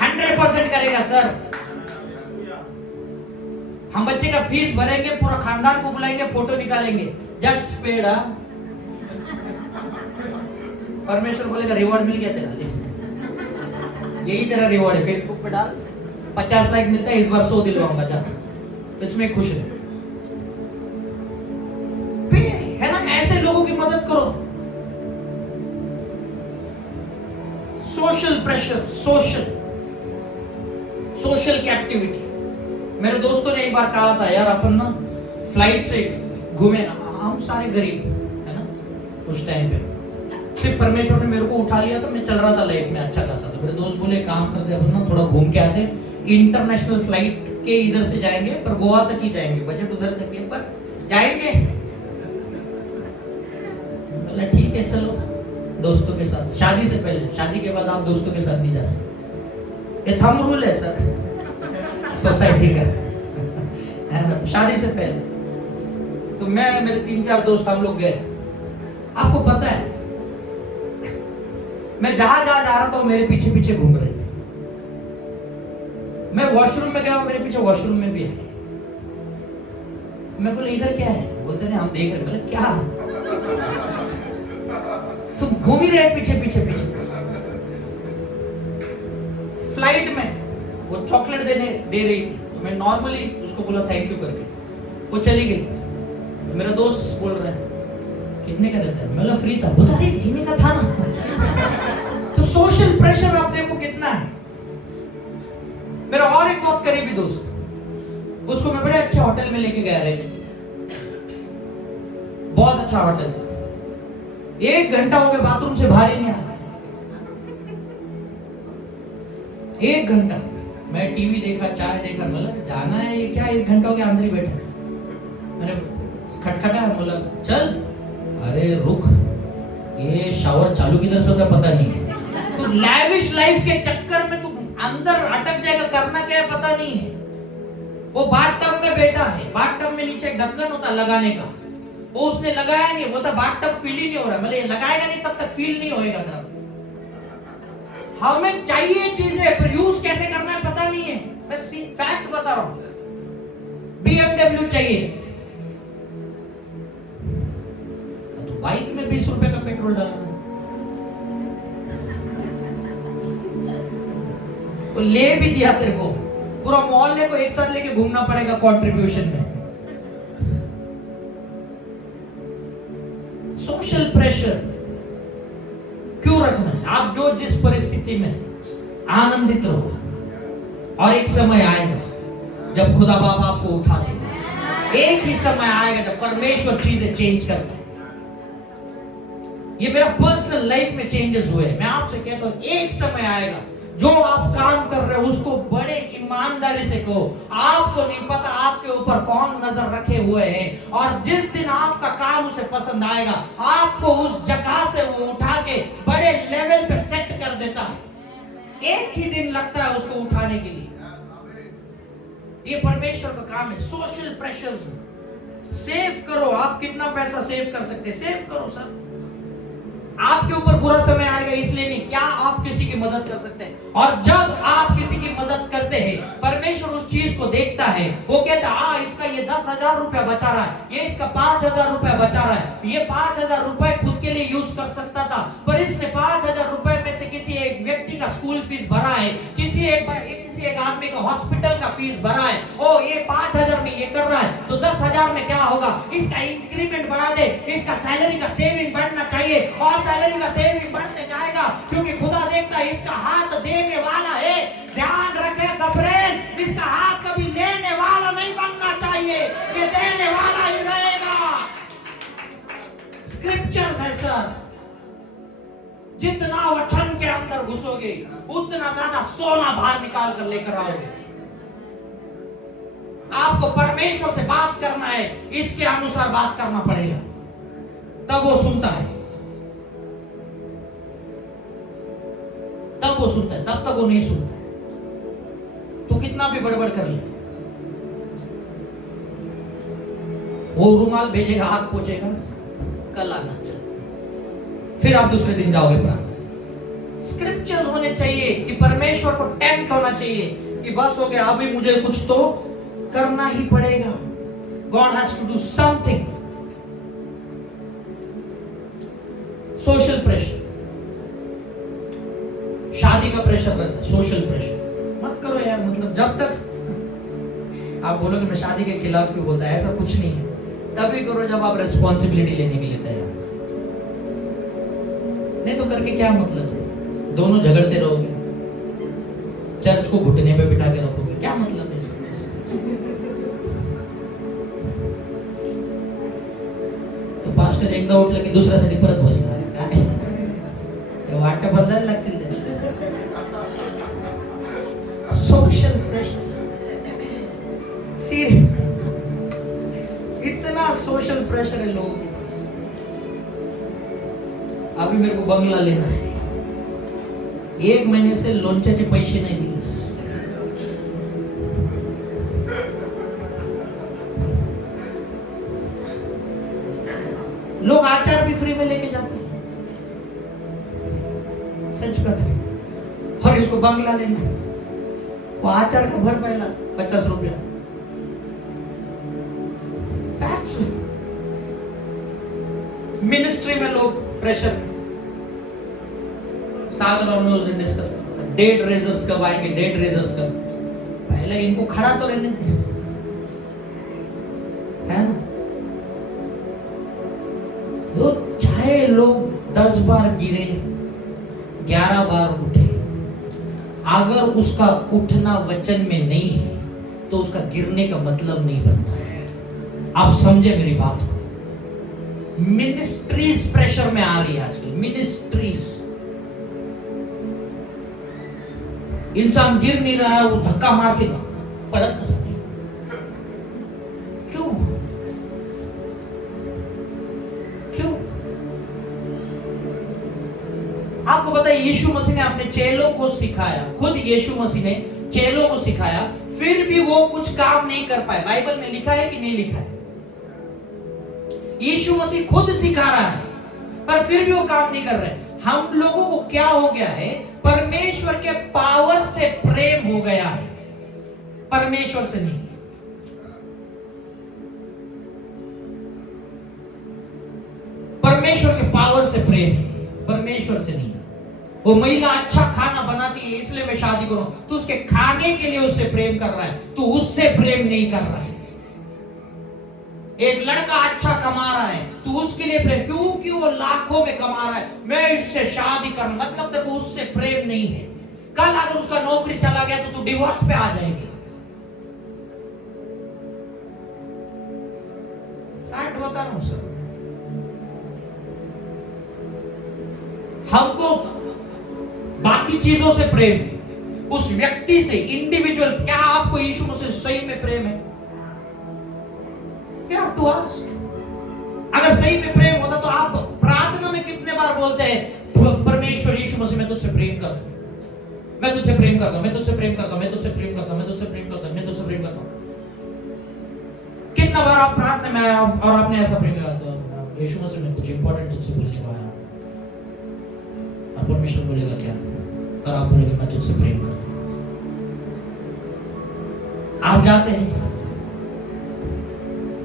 100% करेगा सर। हम बच्चे का फीस भरेंगे, पूरा खानदान को बुलाएंगे, फोटो निकालेंगे, जस्ट पेड। परमेश्वर बोलेगा रिवॉर्ड मिल गया तेरा, ले, यही तेरा रिवॉर्ड है। फेसबुक पे डाल, 50 लाइक मिलता है, इस बार 100 दिलवाऊंगा, जा इसमें खुश रहे। है ना, ऐसे लोगों की मदद करो। Social pressure, social captivity. मेरे दोस्तों ने एक बार कहा था, यार अपन ना फ्लाइट से घूमे, हम सारे गरीब है ना उस टाइम पे, सिर्फ परमेश्वर ने मेरे को उठा लिया, तो मैं चल रहा था लाइफ में अच्छा खासा। तो मेरे दोस्त बोले काम करते अपन ना थोड़ा घूम के आते, इंटरनेशनल फ्लाइट के इधर से जाएंगे पर गोवा तक ही जाएंगे, बजट उधर तक है पर जाएंगे। बोला ठीक है चलो, दोस्तों के साथ। शादी से पहले, शादी के बाद आप दोस्तों के साथ नहीं जा सकते, ये थंब रूल है सर सोसाइटी का, है ना। तो शादी से पहले तो मैं, मेरे 3-4 दोस्त, हम लोग गए। आपको पता है मैं जहां जा रहा था मेरे पीछे पीछे घूम रहे थे। मैं वॉशरूम में गया, मेरे पीछे वॉशरूम में भी है। मैं बोले इधर क्या है? बोलते नहीं हम देख रहे। बोले क्या तुम घूम ही रहे पीछे पीछे पीछे? फ्लाइट में वो चॉकलेट दे रही थी, तो मैं नॉर्मली उसको बोला थैंक यू करके, वो चली गई। तो मेरा दोस्त बोल रहा है कितने का रहता है, मैं बोला फ्री था। बोला अरे लेने का था ना। तो सोशल प्रेशर आप देखो कितना है। मेरा और एक बहुत करीबी दोस्त, उसको मैं बड़े अच्छे होटल में लेके गया रहने, बहुत अच्छा होटल था। 1 घंटा हो गया बाथरूम से बाहर ही नहीं आया। 1 घंटा मैं टीवी देखा, चाय देखा, मतलब जाना है ये क्या, 1 घंटा हो गया अंदर ही बैठा। मैंने खटखटा, बोला चल, अरे रुक, ये शावर चालू किधर से होता है पता नहीं। तो लैविश लाइफ के चक्कर में तू अंदर अटक जाएगा, करना क्या है पता नहीं है। वो बाथटब में बैठा है, बाथटब में नीचे एक ढक्कन होता लगाने का, वो उसने लगाया नहीं, बोलता बाथटब फील ही नहीं हो रहा। मतलब ये लगाएगा नहीं तब तक फील नहीं होएगा तरफ। हमें चाहिए चीजें पर यूज कैसे करना है पता नहीं है। मैं फैक्ट बता रहा हूं, BMW चाहिए तो बाइक में 20 रुपए का पेट्रोल डालना, तो ले भी दिया तेरे को, पूरा मोहल्ले को एक साथ लेके घूमना पड़ेगा कंट्रीब्यूशन में। सोशल प्रेशर क्यों रखना है? आप जो जिस परिस्थिति में आनंदित रहो, और एक समय आएगा जब खुदा बाप आपको उठा देगा। एक ही समय आएगा जब परमेश्वर चीजें चेंज करता है। ये मेरा पर्सनल लाइफ में चेंजेस हुए। मैं आपसे कहता हूं एक समय आएगा, जो आप काम कर रहे हो उसको बड़े ईमानदारी से करो। आपको नहीं पता आपके ऊपर कौन नजर रखे हुए हैं, और जिस दिन आपका काम उसे पसंद आएगा, आपको उस जगह से वो उठा के बड़े लेवल पे सेट कर देता है। एक ही दिन लगता है उसको उठाने के लिए। ये परमेश्वर का काम है। सोशल प्रेशर्स सेव करो। आप कितना पैसा सेव कर सकते, सेव करो सर। आपके ऊपर बुरा समय आएगा इसलिए नहीं, क्या आप किसी की मदद कर सकते हैं। और जब आप किसी की मदद करते हैं, परमेश्वर उस चीज को देखता है। वो कहता है इसका ये 10,000 रुपया बचा रहा है, ये इसका 5,000 रुपया बचा रहा है। ये 5,000 रुपए खुद के लिए यूज कर सकता था, पर इसने 5,000 रुपए में से किसी एक व्यक्ति का स्कूल फीस भरा है, किसी एक आदमी का हॉस्पिटल का फीस भरा है। ओ ये 5,000 में ये कर रहा है, तो 10,000 में क्या होगा, इसका इंक्रीमेंट बढ़ा दे, इसका सैलरी का सेविंग बढ़ना चाहिए, और सैलरी का सेविंग बढ़ते जाएगा, क्योंकि खुदा देखता है इसका हाथ देने वाला है। ध्यान रखे गब्रिएल, इसका हाथ कभी लेने वाला नहीं बनना चाहिए, ये देने वाला ही रहेगा। स्क्रिप्चर्स है सर। जितना वचन के अंदर घुसोगे उतना ज्यादा सोना बाहर निकाल कर लेकर आओगे। आपको परमेश्वर से बात करना है, इसके अनुसार बात करना पड़ेगा, तब वो सुनता है, तब वो सुनता है, तब तक वो नहीं सुनता है। तो कितना भी बड़बड़ कर ले, वो रुमाल भेजेगा, हाथ पोछेगा, कल आना चल, फिर आप दूसरे दिन जाओगे प्रार्थना। स्क्रिप्चर्स होने चाहिए कि परमेश्वर को टेम्प्ट होना चाहिए कि बस हो गया, अभी मुझे कुछ तो करना ही पड़ेगा। God has to do something. Social pressure, शादी का प्रेशर रहता है, सोशल प्रेशर मत करो यार। मतलब जब तक आप बोलोगे मैं शादी के खिलाफ क्यों बोलता है, ऐसा कुछ नहीं है। तभी करो जब आप रिस्पॉन्सिबिलिटी लेने के लिए तैयार, नहीं तो करके क्या मतलब है। दोनों झगड़ते रहोगे, चर्च को घुटने पे बिठा के रखोगे, क्या मतलब है इसका। तो पास्टर एकदा उठलं की दुसऱ्यासाठी परत बसणार काय, वाट्या बदलायला लागतील त्याची। सोशल प्रेशर सीरियस, इतना सोशल प्रेशर है लोगों के पास। अभी मेरे को बंगला लेना है, 1 महीने से लोणच्याचे पैसे नहीं दिले। लोग आचार भी फ्री में लेके जाते हैं, सच बात है। और इसको बंगला लेना, वो आचार का भर पहला 50 रुपया। फैक्ट्स। मिनिस्ट्री में लोग प्रेशर, सागर और मैं उस दिन डिस्कस कर, डेड रेजर्स कब आएंगे, डेड रेजर्स कब। पहले पहले इनको खड़ा तो रहने दे, है ना? तो चाहे लोग 10 बार गिरे, 11 बार उठे, अगर उसका उठना वचन में नहीं है तो उसका गिरने का मतलब नहीं बनता। आप समझे मेरी बात? मिनिस्ट्रीज प्रेशर में आ रही है आजकल, मिनिस्ट्रीज। इंसान गिर नहीं रहा है, वो धक्का मार के पलट का सकती। क्यों? क्यों? आपको पता है यीशु मसीह ने अपने चेलों को सिखाया, खुद यीशु मसीह ने चेलों को सिखाया, फिर भी वो कुछ काम नहीं कर पाए। बाइबल में लिखा है कि नहीं लिखा है? यीशु मसीह खुद सिखा रहा है पर फिर भी वो काम नहीं कर रहे। हम लोगों को क्या हो गया है? परमेश्वर के पावर से प्रेम हो गया है, परमेश्वर से नहीं। परमेश्वर के पावर से प्रेम है, परमेश्वर से नहीं। वो महिला अच्छा खाना बनाती है इसलिए मैं शादी करूं, तू उसके खाने के लिए उससे प्रेम कर रहा है, तू उससे प्रेम नहीं कर रहा है। एक लड़का अच्छा कमा रहा है, तू उसके लिए प्रेम, क्योंकि वो लाखों में कमा रहा है, मैं इससे शादी करना, मतलब तेरे को उससे प्रेम नहीं है। कल अगर उसका नौकरी चला गया तो तू डिवोर्स पे आ जाएगी। फैक्ट बता रहा हूं सर। हमको बाकी चीजों से प्रेम है, उस व्यक्ति से, इंडिविजुअल। क्या आपको यीशु मसीह सही में प्रेम है? You have to ask. अगर सही में प्रेम होता तो आप प्रार्थना में कितने बार बोलते हैं, परमेश्वर यीशु मसीह मैं तुझसे प्रेम करता हूं, मैं तुझसे प्रेम करता हूं, मैं तुझसे प्रेम करता हूं, मैं तुझसे प्रेम करता हूं, मैं तुझसे प्रेम करता हूं, मैं तुझसे प्रेम करता हूं। कितना बार आप प्रार्थना में और आपने ऐसा प्रेम किया, यीशु मसीह मैं कुछ इंपॉर्टेंट तुझसे बोलने को आया, और परमेश्वर बोलेगा क्या? और आप बोलेंगे मैं तुझसे प्रेम करता हूं। आप जाते हैं,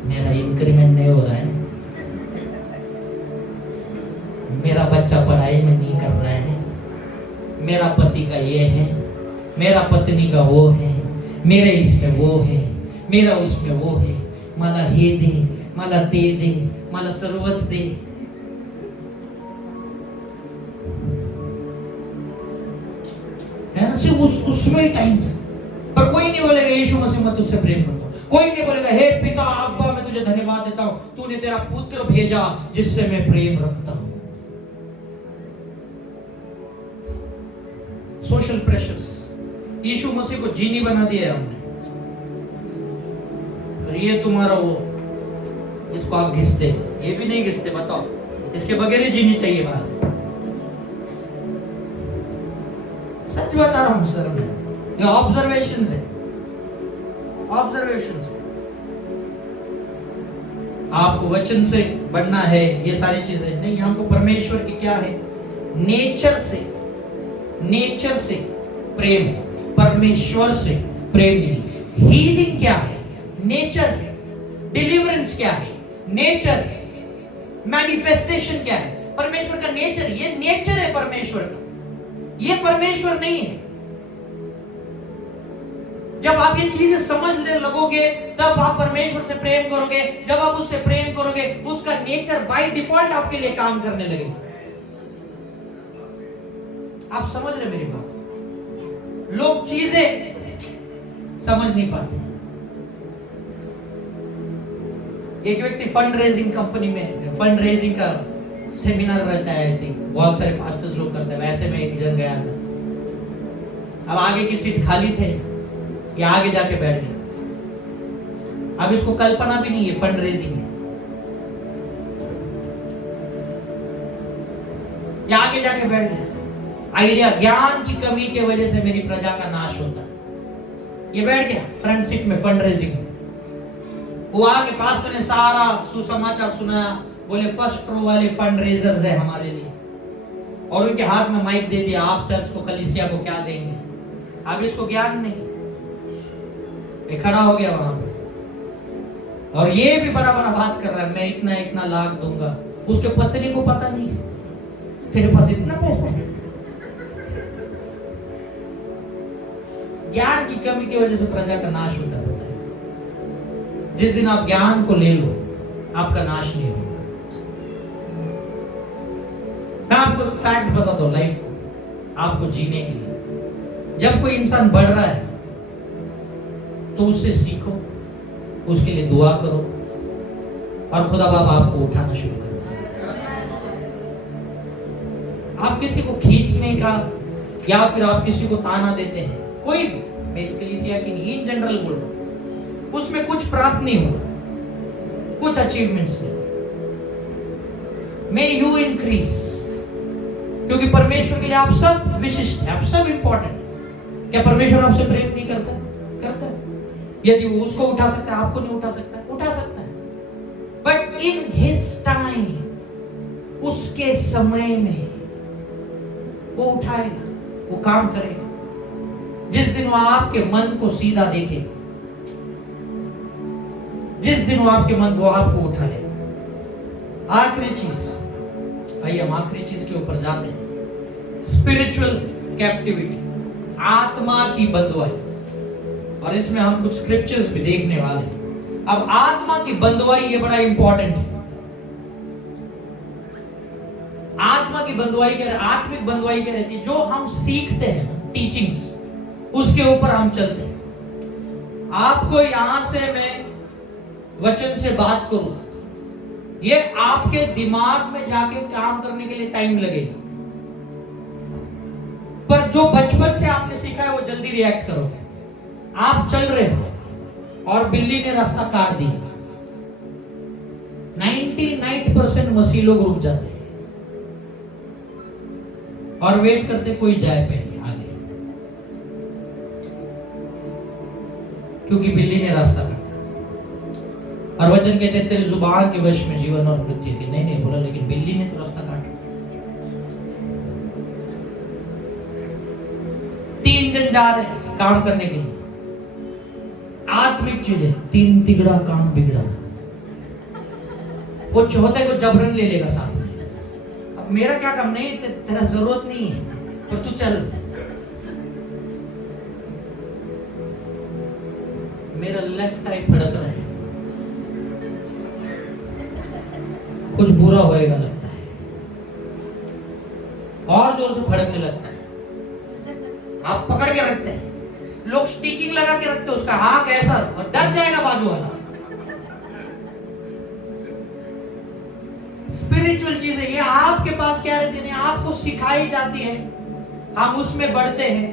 मेरा इंक्रीमेंट नहीं हो रहा है, मेरा बच्चा पढ़ाई में नहीं कर रहा है, मेरा पति का ये है, मेरा पत्नी का वो है, मेरे इसमें वो है, मेरा उसमें वो है, मला हे दे, मला ते दे, मला सर्वच दे। है ना? सिर्फ उसमें ही टाइम था। पर कोई नहीं बोलेगा यीशु मसीह मैं तुझसे प्रेम करता हूं, कोई नहीं बोलेगा हे पिता अब्बा मैं तुझे धन्यवाद देता हूं, तूने तेरा पुत्र भेजा जिससे मैं प्रेम रखता हूं। सोशल प्रेशर्स, यीशु मसीह को जीनी बना दिया हमने, और ये तुम्हारा वो, इसको आप घिसते, ये भी नहीं घिसते, बताओ इसके बगैर ही जीनी चाहिए बाहर। सच बता रहा हूं सर, मैं ये ऑब्जर्वेशन है, ऑब्जर्वेशन से। आपको वचन से बढ़ना है, ये सारी चीजें नहीं। हमको परमेश्वर की क्या है? नेचर से, नेचर से प्रेम है, परमेश्वर से प्रेम नहीं। हीलिंग क्या है? नेचर है। डिलीवरेंस क्या है? नेचर है। मैनिफेस्टेशन क्या है? परमेश्वर का नेचर, ये नेचर है परमेश्वर का, ये परमेश्वर नहीं है। जब आप ये चीजें समझने लगोगे तब आप परमेश्वर से प्रेम करोगे। जब आप उससे प्रेम करोगे उसका नेचर बाय डिफॉल्ट आपके लिए काम करने लगेगा। आप समझ रहे मेरी बात? लोग चीजें समझ नहीं पाते। एक व्यक्ति फंड रेजिंग कंपनी में, फंड रेजिंग का सेमिनार रहता है, ऐसे बहुत सारे पास्टर्स लोग करते हैं, वैसे में एक जन गया था। अब आगे की सीट खाली थे, ये आगे जाके बैठ गए। अब इसको कल्पना भी नहीं है फंड रेजिंग है, ये आगे जाके बैठ गए। आइडिया, ज्ञान की कमी के वजह से मेरी प्रजा का नाश होता है। ये बैठ गया फ्रंट सीट में फंड रेजिंग में। वो आगे पास्टर ने सारा सुसमाचार सुनाया, बोले फर्स्ट रो वाले फंड रेजर्स है हमारे लिए, और उनके हाथ में माइक दे दिया, आप चर्च को, कलीसिया को क्या देंगे। अब इसको ज्ञान नहीं, ये खड़ा हो गया वहां पे, और ये भी बड़ा बड़ा बात कर रहा है, मैं इतना इतना लाख दूंगा। उसके पत्नी को पता नहीं तेरे पास इतना पैसा है। ज्ञान की कमी की वजह से प्रजा का नाश होता रहता है। जिस दिन आप ज्ञान को ले लो, आपका नाश नहीं होगा। मैं आपको फैक्ट बताता हूं लाइफ को, आपको जीने के लिए। जब कोई इंसान बढ़ रहा है तो उससे सीखो, उसके लिए दुआ करो और खुदा बाप आपको उठाना शुरू कर। आप किसी को खींचने का या फिर आप किसी को ताना देते हैं, कोई भी, मैं इसके लिए की नहीं, इन जनरल बोल रहा हूं, उसमें कुछ प्राप्त नहीं होगा, कुछ अचीवमेंट्स नहीं। मे यू इंक्रीज, क्योंकि परमेश्वर के लिए आप सब विशिष्ट हैं, आप सब इंपॉर्टेंट। क्या परमेश्वर आपसे प्रेम नहीं करता? करता है। यदि वो उसको उठा सकता है, आपको नहीं उठा सकता? उठा सकता है, बट इन हिज टाइम, उसके समय में वो उठाएगा, वो काम करेगा। जिस दिन वो आपके मन को सीधा देखेगा, जिस दिन वो आपके मन को आपको उठा लेगा। आखिरी चीज, आइए हम आखिरी चीज के ऊपर जाते हैं, स्पिरिचुअल कैप्टिविटी, आत्मा की बंधुआई। और इसमें हम कुछ स्क्रिप्चर्स भी देखने वाले हैं। अब आत्मा की बंधुआई ये बड़ा इंपॉर्टेंट है। आत्मा की बंधुआई क्या, आत्मिक बंधुआई क्या रहती है? जो हम सीखते हैं, टीचिंग्स, उसके ऊपर हम चलते हैं। आपको यहां से मैं वचन से बात करूं, ये आपके दिमाग में जाके काम करने के लिए टाइम लगेगा, पर जो बचपन से आपने सीखा है वो जल्दी रिएक्ट करोगे। आप चल रहे हो और बिल्ली ने रास्ता काट दिया, 99% मसीह लोग रुक जाते हैं और वेट करते कोई जाए पहले आगे, क्योंकि बिल्ली ने रास्ता काटा। और वचन कहते हैं तेरे जुबान के वश में जीवन और मृत्यु की। नहीं बोला, लेकिन बिल्ली ने तो रास्ता काटा। 3 जन जा रहे हैं काम करने के लिए, आत्मिक चीजें, 3 तिगड़ा काम बिगड़ा। वो चौथे को जबरन ले लेगा साथ में। अब मेरा क्या काम? नहीं, तेरा जरूरत नहीं है, पर तू चल। मेरा लेफ्ट आई फड़क रहा है, कुछ बुरा होएगा लगता है, और जोर से फड़कने लगता है। आप पकड़ के रखते हैं, लोग स्टिकिंग लगा के रखते हैं उसका, हाँ कैसा, और डर जाएगा बाजू वाला। स्पिरिचुअल चीजें ये आपके पास क्या रहती है, आपको सिखाई जाती है, हम उसमें बढ़ते हैं,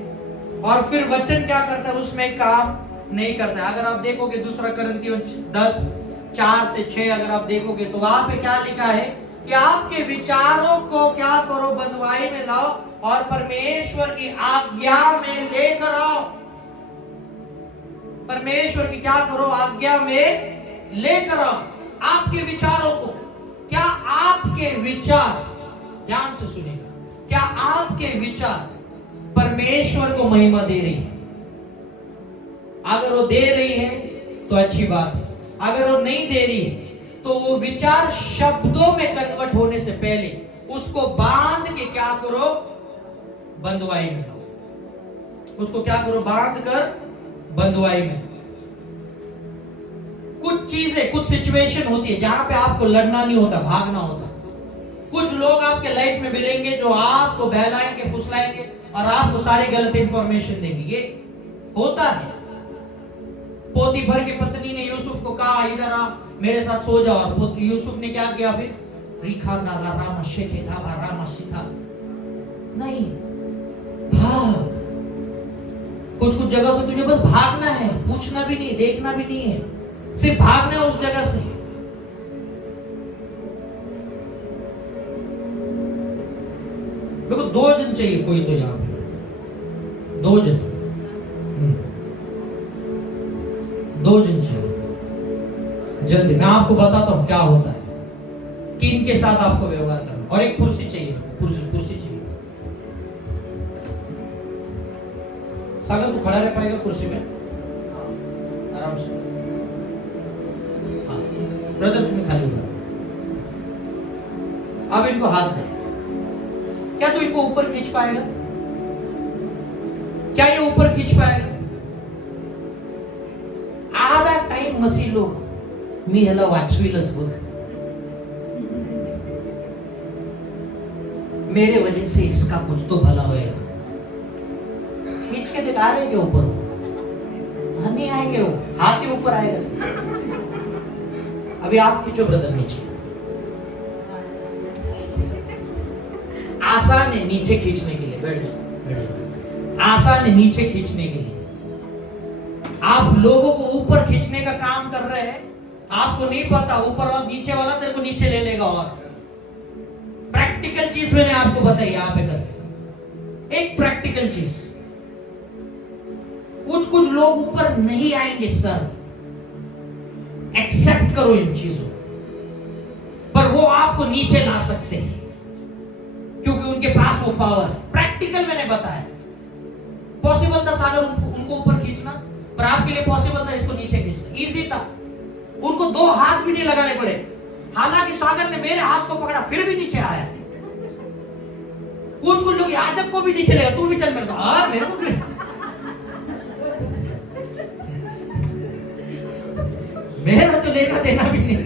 और फिर वचन क्या करता है, उसमें काम नहीं करता है। अगर आप देखोगे 2 कुरिन्थियों 10:4-6 अगर आप देखोगे तो वहां पे क्या लिखा है कि आपके विचारों को क्या करो, बंधुआई में लाओ और परमेश्वर की आज्ञा में लेकर आओ। परमेश्वर की क्या करो, आज्ञा में लेकर आओ। आपके विचारों को, क्या आपके विचार, ध्यान से सुनिएगा, क्या आपके विचार परमेश्वर को महिमा दे रही है? अगर वो दे रही है तो अच्छी बात है, अगर वो नहीं दे रही है तो वो विचार शब्दों में कन्वर्ट होने से पहले उसको बांध के क्या करो, बंधुआई में लाओ। उसको क्या करो, बांध कर बंधुआई में। कुछ चीजें, कुछ सिचुएशन होती है जहां पे आपको लड़ना नहीं होता, भागना होता। कुछ लोग आपके लाइफ में मिलेंगे जो आपको बहलाएंगे, फुसलाएंगे और आपको सारी गलत इंफॉर्मेशन देंगे। ये होता है। पोतीफर की पत्नी ने यूसुफ को कहा इधर आ, मेरे साथ सो जाओ, और यूसुफ ने क्या किया फिर? नहीं, भाग। कुछ जगह से तुझे बस भागना है, पूछना भी नहीं, देखना भी नहीं है, सिर्फ भागना है उस जगह से। देखो 2 जन चाहिए कोई तो, यहां पे 2 जन, 2 जन चाहिए जल्दी। मैं आपको बताता हूं क्या होता है, किन के साथ आपको व्यवहार करना। और एक कुर्सी चाहिए, कुर्सी चाहिए। सागर तू खड़ा रह पाएगा कुर्सी में? आराम से। हाँ ब्रदर, तुम्हें खाली होगा। अब इनको हाथ दे। क्या तू इनको ऊपर खींच पाएगा? क्या ये ऊपर खींच पाएगा? मसीह लोक मी ह्याला वाचविलच बघ, मेरे वजह से इसका कुछ तो भला होएगा। खींच के दिखा रहे के ऊपर नहीं आएंगे, वो हाथ ही ऊपर आएगा। अभी आप खींचो ब्रदर नीचे, आसान है नीचे खींचने के लिए, बैठ आसान है नीचे खींचने के लिए। आप लोगों को ऊपर खींचने का काम कर रहे हैं, आपको नहीं पता ऊपर और नीचे वाला तेरे को नीचे ले लेगा। और प्रैक्टिकल चीज मैंने आपको बताई यहां पे करके, एक प्रैक्टिकल चीज। कुछ लोग ऊपर नहीं आएंगे सर, एक्सेप्ट करो इन चीजों, पर वो आपको नीचे ला सकते हैं क्योंकि उनके पास वो पावर है। प्रैक्टिकल मैंने बताया, पॉसिबल था सागर उनको ऊपर खींचना, पर आपके लिए पॉसिबल था इसको नीचे खींचना, इजी था। उनको 2 हाथ भी नहीं लगाने पड़े, हालांकि सागर ने मेरे हाथ को पकड़ा फिर भी नीचे आया। कुछ लोग याजक को भी नीचे लेगा, तू भी चल मेरे को, मेरे को मेरा तो लेना देना भी नहीं,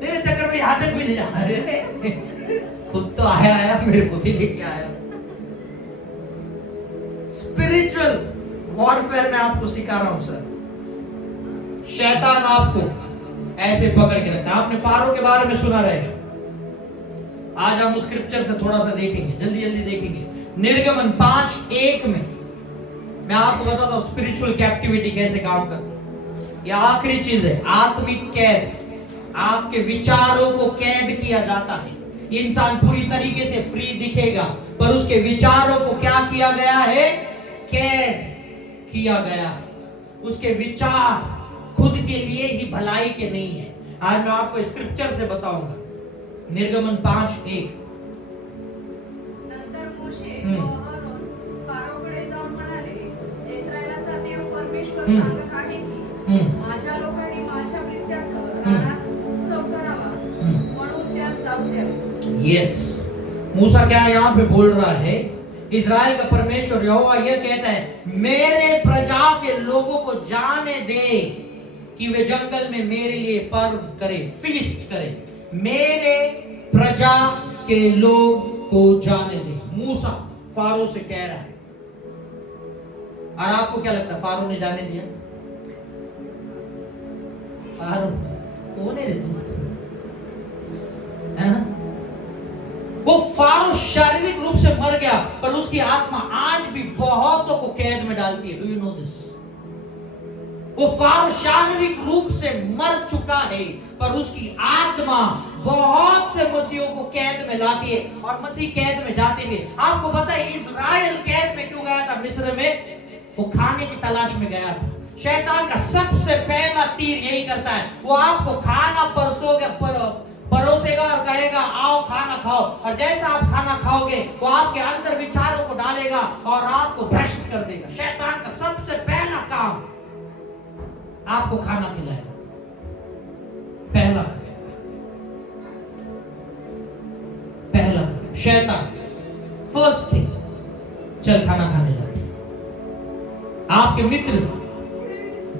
तेरे चक्कर में याजक भी नहीं जा रहे, खुद तो आया मेरे को भी लेके आया। स्पिरिचुअल वॉरफेयर में आपको सिखा रहा हूं सर। शैतान आपको ऐसे पकड़ के रखता है। आपने फारो के बारे में सुना रहेगा, आज हम उस स्क्रिप्चर से थोड़ा सा देखेंगे, जल्दी जल्दी देखेंगे। निर्गमन 5:1 में मैं आपको बताता हूं स्पिरिचुअल कैप्टिविटी कैसे काम करती है। यह आखिरी चीज है, आत्मिक कैद। आपके विचारों को कैद किया जाता है। इंसान पूरी तरीके से फ्री दिखेगा, पर उसके विचारों को क्या किया गया है? कैद किया गया है। उसके विचार खुद के लिए ही भलाई के नहीं है। आज मैं आपको स्क्रिप्चर से बताऊंगा। निर्गमन 5:1। नंतर मोशे व आरोन फारोकडे जाऊन म्हणाले, इस्रायलाचा देव परमेश्वर सांगत आहे की माझ्या लोकांनी माझ्या प्रित्यार्थ रानात उत्सव करावा, म्हणून त्यास जाऊ द्यावे। यस, मूसा क्या यहाँ पे बोल रहा है? इजराइल का परमेश्वर यहोवा यह कहता है, मेरे प्रजा के लोगों को जाने दे कि वे जंगल में मेरे लिए पर्व करें, फीस्ट करें। मेरे प्रजा के लोग को जाने दे। मूसा फारो से कह रहा है। और आपको क्या लगता है फारो ने जाने दिया? फारो कौन है रे तुम, है ना? वो फारो शारीरिक रूप से मर गया, पर उसकी आत्मा आज भी बहुतों को कैद में डालती है। Do you know this? वो फारो शारीरिक रूप से मर चुका है, पर उसकी आत्मा बहुत से मसीहों को कैद में लाती है, और मसीह कैद में जाते हुए। आपको पता है इजराइल कैद में क्यों गया था मिस्र में? वो खाने की तलाश में गया था। शैतान का सबसे पहला तीर यही करता है, वो आपको खाना परोसेगा और कहेगा आओ खाना खाओ, और जैसा आप खाना खाओगे वो आपके अंदर विचारों को डालेगा और आपको भ्रष्ट कर देगा। शैतान का सबसे पहला काम आपको खाना खिलाएगा, पहला शैतान फर्स्ट थिंग, चल खाना खाने जाते। आपके मित्र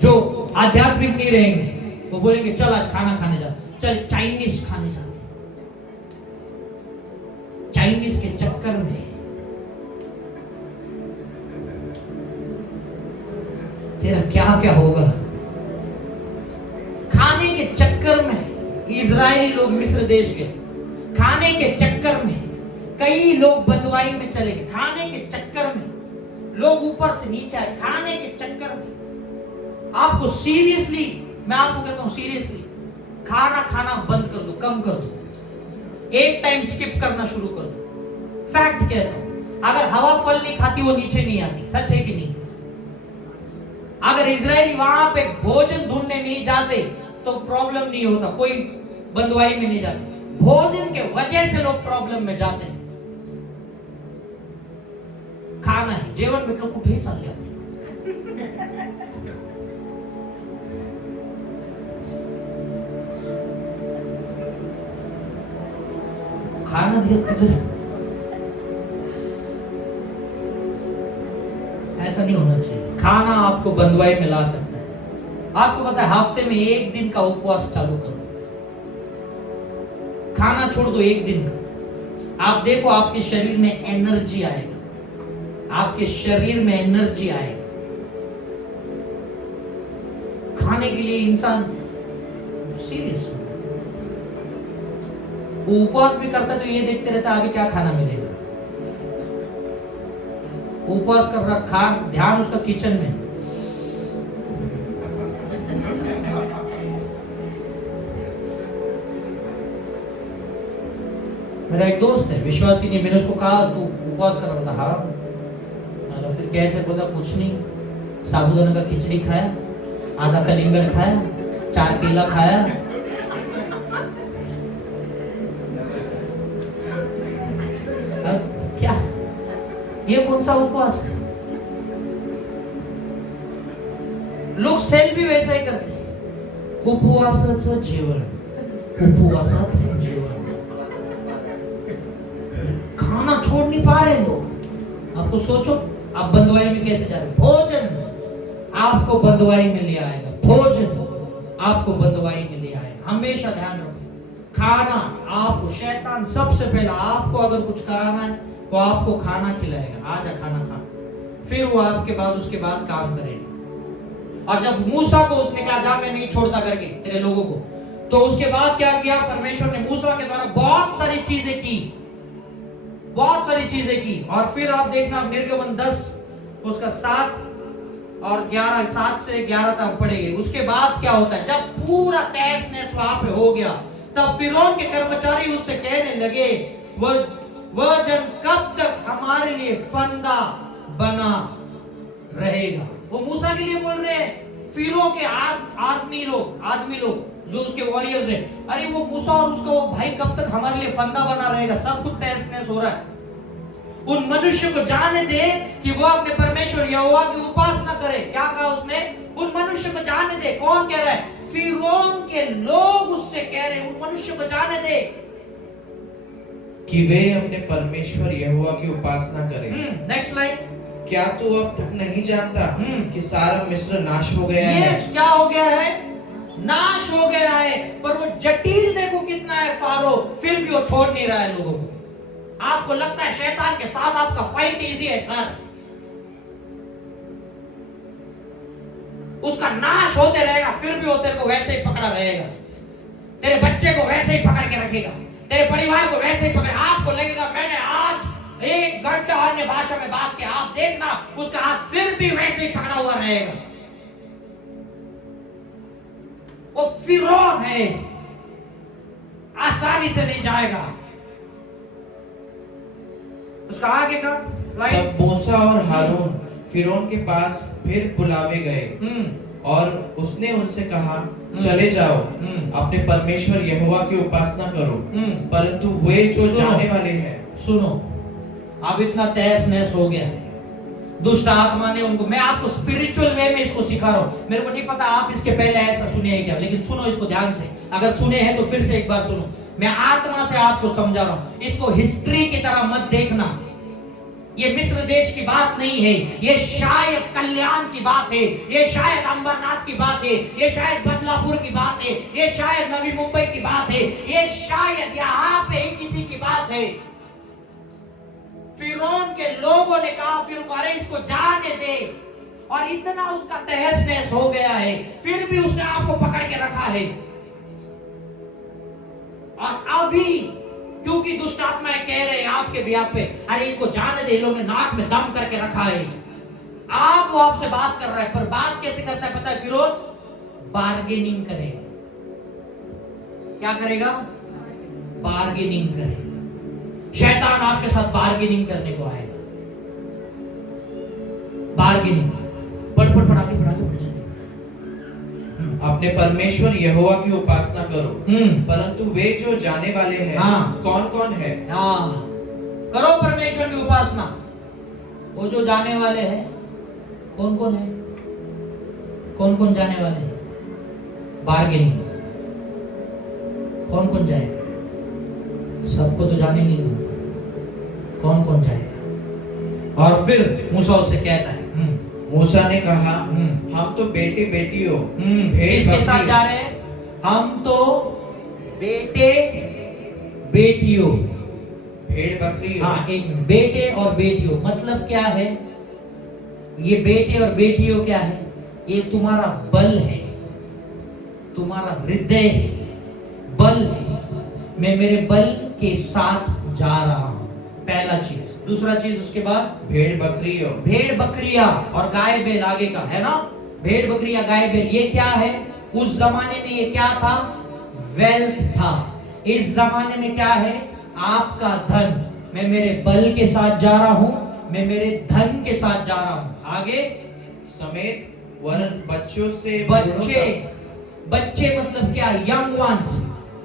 जो आध्यात्मिक नहीं रहेंगे वो बोलेंगे चल आज खाना खाने जा, चल चाइनीज खाने जाते। चाइनीज के चक्कर में तेरा क्या क्या होगा। खाने के चक्कर में इजरायली लोग मिस्र देश गए, खाने के चक्कर में कई लोग बंदवाई में चले गए, खाने के चक्कर में लोग ऊपर से नीचे आए, खाने के चक्कर में। आपको सीरियसली, मैं आपको कहता हूं सीरियसली, खाना खाना बंद कर दो, कम कर दो, एक टाइम स्किप करना शुरू कर दो। फैक्ट कहता हूं, अगर हवा फल नहीं खाती वो नीचे नहीं आती। सच है कि नहीं? अगर इजरायली वहां पे भोजन ढूंढने नहीं जाते तो प्रॉब्लम नहीं होता, कोई बंदवाई में नहीं जाते। भोजन के वजह से लोग प्रॉब्लम में जाते हैं। खाना है, जेवण भेटलं कुठेही चालले आपण, खाना दिया किधर? ऐसा नहीं होना चाहिए। खाना आपको बंदवाई में ला सकता है। आपको पता है हफ्ते में एक दिन का उपवास चालू करो, खाना छोड़ दो एक दिन का। आप देखो आपके शरीर में एनर्जी आएगा, आपके शरीर में एनर्जी आएगा। खाने के लिए इंसान सीरियस वो उपवास भी करता तो ये देखते रहता आगे क्या खाना मिलेगा। उपवास कर रहा, खा ध्यान उसका किचन में। मेरा एक दोस्त है विश्वासी नहीं, मैंने उसको कहा तू उपवास कर रहा था। हाँ, तो फिर कैसे बोला? कुछ नहीं, साबूदाना का खिचड़ी खाया, आधा कलिंगड़ खाया, 4 केला खाया। क्या ये कौन सा उपवास है? लोग सेल भी वैसा ही करते हैं। उपवासाचं जेवण, उपवासाचं जेवण, खाना छोड़ नहीं पा रहे लोग। आपको सोचो आप बंदवाई में कैसे जा रहे हो। भोजन आपको बंदवाई में ले आएगा, भोजन आपको बंदवाई में ले आएगा। हमेशा ध्यान रखो, खाना आपको शैतान सबसे पहला आपको अगर कुछ कराना है तो आपको खाना खिलाएगा। आजा खाना खा, फिर वो आपके बाद उसके बाद काम करेगा। और जब मूसा को उसने कहा जा मैं नहीं छोड़ता करके तेरे लोगों को, तो उसके बाद क्या किया? परमेश्वर ने मूसा के द्वारा बहुत सारी चीजें की, बहुत सारी चीजें की। और फिर आप देखना निर्गमन 10 उसका 7 और 11, 7 से 11 तक पढ़ेंगे। उसके बाद क्या होता है? जब पूरा तहस नहस वहां पे हो गया, तब फिरौन के कर्मचारी उससे कहने लगे वह जन कब तक हमारे लिए फंदा बना रहेगा। वो मूसा के लिए बोल रहे हैं। फिरौन के आदमी लोग जो उसके वॉरियर्स है, अरे वो मूसा और उसका वो भाई कब तक हमारे लिए फंदा बना रहेगा? सब कुछ तहस नहस हो रहा है। उन मनुष्य को जाने दे कि वो अपने परमेश्वर यहोवा की उपासना करे। क्या कहा उसने? उन मनुष्य को जाने दे। कौन कह रहा है? फिरौन के लोग उससे कह रहे हैं उन मनुष्य को जाने दे कि वे अपने परमेश्वर यहोवा की उपासना करें। Next slide. क्या तू अब तक नहीं जानता कि सारा मिस्र नाश हो गया है? क्या हो गया है? नाश हो गया है। पर वो जटिल देखो कितना है फारो, फिर भी वो छोड़ नहीं रहा है लोगों को। आपको लगता है शैतान के साथ आपका फाइट इजी है सर? उसका नाश होते रहेगा, फिर भी वो तेरे को वैसे ही पकड़ा रहेगा। तेरे बच्चे को वैसे ही पकड़ के रखेगा, तेरे परिवार को वैसे ही पकड़। आपको लगेगा मैंने आज 1 घंटा अन्य भाषा में बात की, आप देखना उसका हाथ फिर भी वैसे ही पकड़ा हुआ रहेगा। वो फिरौन है, आसानी से नहीं जाएगा। उसका आगे का तब मूसा और हारून फिरौन के पास फिर बुलावे गए और उसने उनसे कहा चले जाओ, अपने परमेश्वर यहोवा की उपासना करो, परंतु वे जो जाने वाले हैं। सुनो, अब इतना तहस नहस हो गया, दुष्ट आत्मा ने उनको, मैं आपको स्पिरिचुअल वे में इसको सिखा रहा हूं। मेरे को नहीं पता आप इसके पहले ऐसा सुने हैं क्या, लेकिन सुनो इसको ध्यान से। अगर सुने हैं तो फिर से एक बार सुनो। मैं आत्मा से आपको समझा रहा हूं, इसको हिस्ट्री की तरह मत देखना। ये मिस्र देश की बात नहीं है, ये शायद कल्याण की बात है, ये शायद अंबरनाथ की बात है, ये शायद बदलापुर की बात है, ये शायद नवी मुंबई की बात है, ये शायद यहाँ पे ही किसी की बात है। फिरौन के लोगों ने कहा फिर अरे इसको जाने दे, और इतना उसका तहस नहस हो गया है, फिर भी उसने आपको पकड़ के रखा है। और अभी क्योंकि दुष्ट आत्माएं कह रहे हैं आपके बिहाफ पे, अरे इनको जाने दे, लोगों ने नाक में दम करके रखा है। आप वो आपसे बात कर रहा है, पर बात कैसे करता है पता है? फिरौन बार्गेनिंग करेगा। क्या करेगा? बार्गेनिंग करेगा। शैतान आपके साथ बार्गेनिंग करने को आएगा। बार्गेनिंग पढ़ आगे अपने परमेश्वर यहोवा की उपासना करो, परंतु वे जो जाने वाले हैं कौन कौन है? करो परमेश्वर की उपासना। वो जो जाने वाले हैं कौन कौन है? कौन कौन जाने वाले हैं? बार्गेनिंग। कौन कौन जाएगा? सबको तो जाने नहीं दूंगा, कौन कौन जाएगा? और फिर मूसा उससे कहता है मूसा ने कहा, हम तो बेटे बेटियों इसके साथ जा रहे हैं, हम तो बेटे बेटियों, भेड़ बकरियों। हाँ, एक बेटे और बेटियों मतलब क्या है? ये बेटे और बेटियों क्या है? ये तुम्हारा बल है, तुम्हारा हृदय है, बल है। मैं मेरे बल के साथ जा रहा हूं, पहला चीज। दूसरा चीज उसके बाद भेड़ बकरियों। भेड़ बकरियां और गाय बैल आगे का है ना। भेड़ बकरियां गाय बैल ये क्या है? उस जमाने में ये क्या था? वेल्थ था। इस जमाने में क्या है? आपका धन। मैं मेरे बल के साथ जा रहा हूं, मैं मेरे धन के साथ जा रहा हूं। आगे समेत वरन बच्चों से बच्चे, बच्चे मतलब क्या? यंग वंस,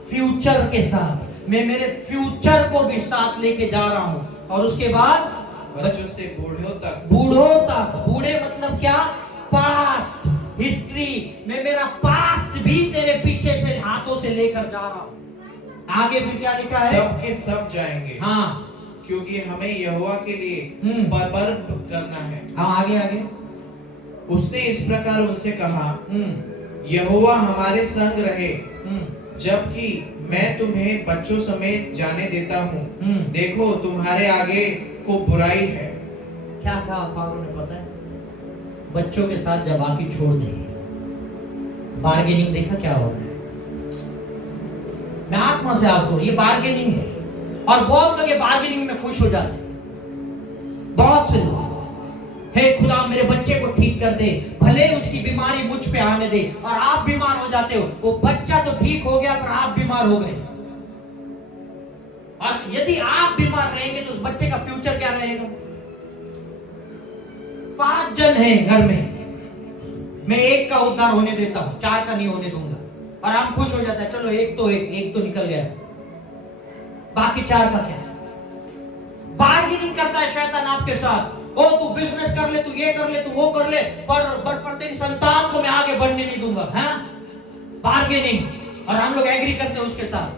फ्यूचर के साथ। मैं मेरे फ्यूचर को भी साथ लेके जा रहा हूं। और उसके बाद बच्चों से बूढ़ों तक। बूढ़ों तक। बूढ़े मतलब क्या? Past, history. मैं मेरा पास्ट भी तेरे पीछे से हाथों से लेकर जा रहा हूं। आगे फिर क्या लिखा है? सब के सब जाएंगे, हाँ, क्योंकि हमें यहोवा के लिए पर्व करना है। हाँ, आगे आगे। उसने इस प्रकार उनसे कहा, यहोवा हमारे संग रहे, जबकि मैं तुम्हें बच्चों समेत जाने देता हूँ। देखो तुम्हारे आगे को बुराई है। क्या कहा फारूक ने पता है? बच्चों के साथ जब बाकी छोड़ देंगे, बार्गेनिंग देखा क्या हो रहा है? मैं आत्मा से आपको, ये बार्गेनिंग है। और बहुत लोग ये बार्गेनिंग में खुश हो जाते हैं। बहुत से लोग, हे खुदा मेरे बच्चे को ठीक कर दे, भले उसकी बीमारी मुझ पे आने दे। और आप बीमार हो जाते हो। वो बच्चा तो ठीक हो गया पर आप बीमार हो गए। और यदि आप बीमार रहेंगे तो उस बच्चे का फ्यूचर क्या रहेगा? 5 जन हैं घर में, मैं एक का उद्धार होने देता हूं, 4 का नहीं होने दूंगा। और हम खुश हो जाता है, चलो एक तो निकल गया, बाकी 4 का क्या है? बार्गेनिंग करता है शैतान आपके साथ। ओ तू बिजनेस कर ले, तू ये कर ले, तू वो कर ले, पर तेरी संतान को मैं आगे बढ़ने नहीं दूंगा। हाँ, बार्गेनिंग। और हम लोग एग्री करते हैं उसके साथ,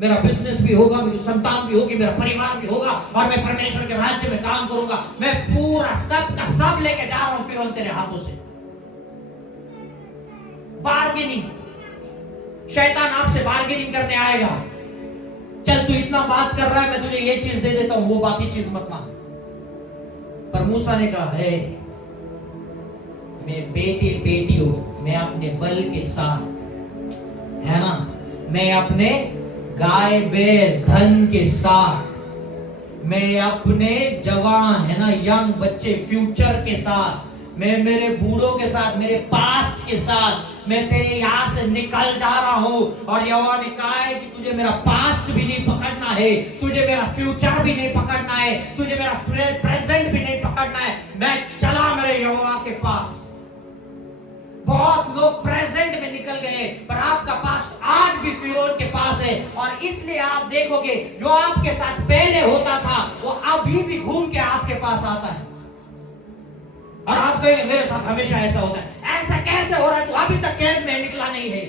मेरा बिजनेस भी होगा, मेरी संतान भी होगी, मेरा परिवार भी होगा, और मैं परमेश्वर के राज्य में काम करूंगा। मैं पूरा सब का सब लेके जा रहा हूं फिर तेरे हाथों से। बार्गेनिंग। शैतान आपसे बार्गेनिंग करने आएगा। चल तू इतना बात कर रहा है, मैं तुझे ये चीज दे देता हूं, वो बाकी चीज मत मांग। पर मूसा ने कहा है, मैं बेटे बेटियों, मैं अपने बल के साथ, है ना, मैं अपने गाय बैल धन के साथ, मैं अपने जवान, है ना, यंग बच्चे फ्यूचर के साथ, मैं मेरे बूढ़ों के साथ, मेरे पास्ट के साथ, मैं तेरे यहां से निकल जा रहा हूं। और यहोवा ने कहा है कि तुझे मेरा पास्ट भी नहीं पकड़ना है, तुझे मेरा फ्यूचर भी नहीं पकड़ना है, तुझे मेरा प्रेजेंट भी नहीं पकड़ना है। मैं चला मेरे यहोवा के पास। बहुत लोग प्रेजेंट में निकल गए, पर आपका पास्ट आज भी फिरौन के पास है। और इसलिए आप देखोगे जो आपके साथ पहले होता था वो अभी भी घूम के आपके पास आता है। और आप कहेंगे मेरे साथ हमेशा ऐसा होता है। ऐसा कैसे हो रहा है? तू अभी तक कैद में निकला नहीं है,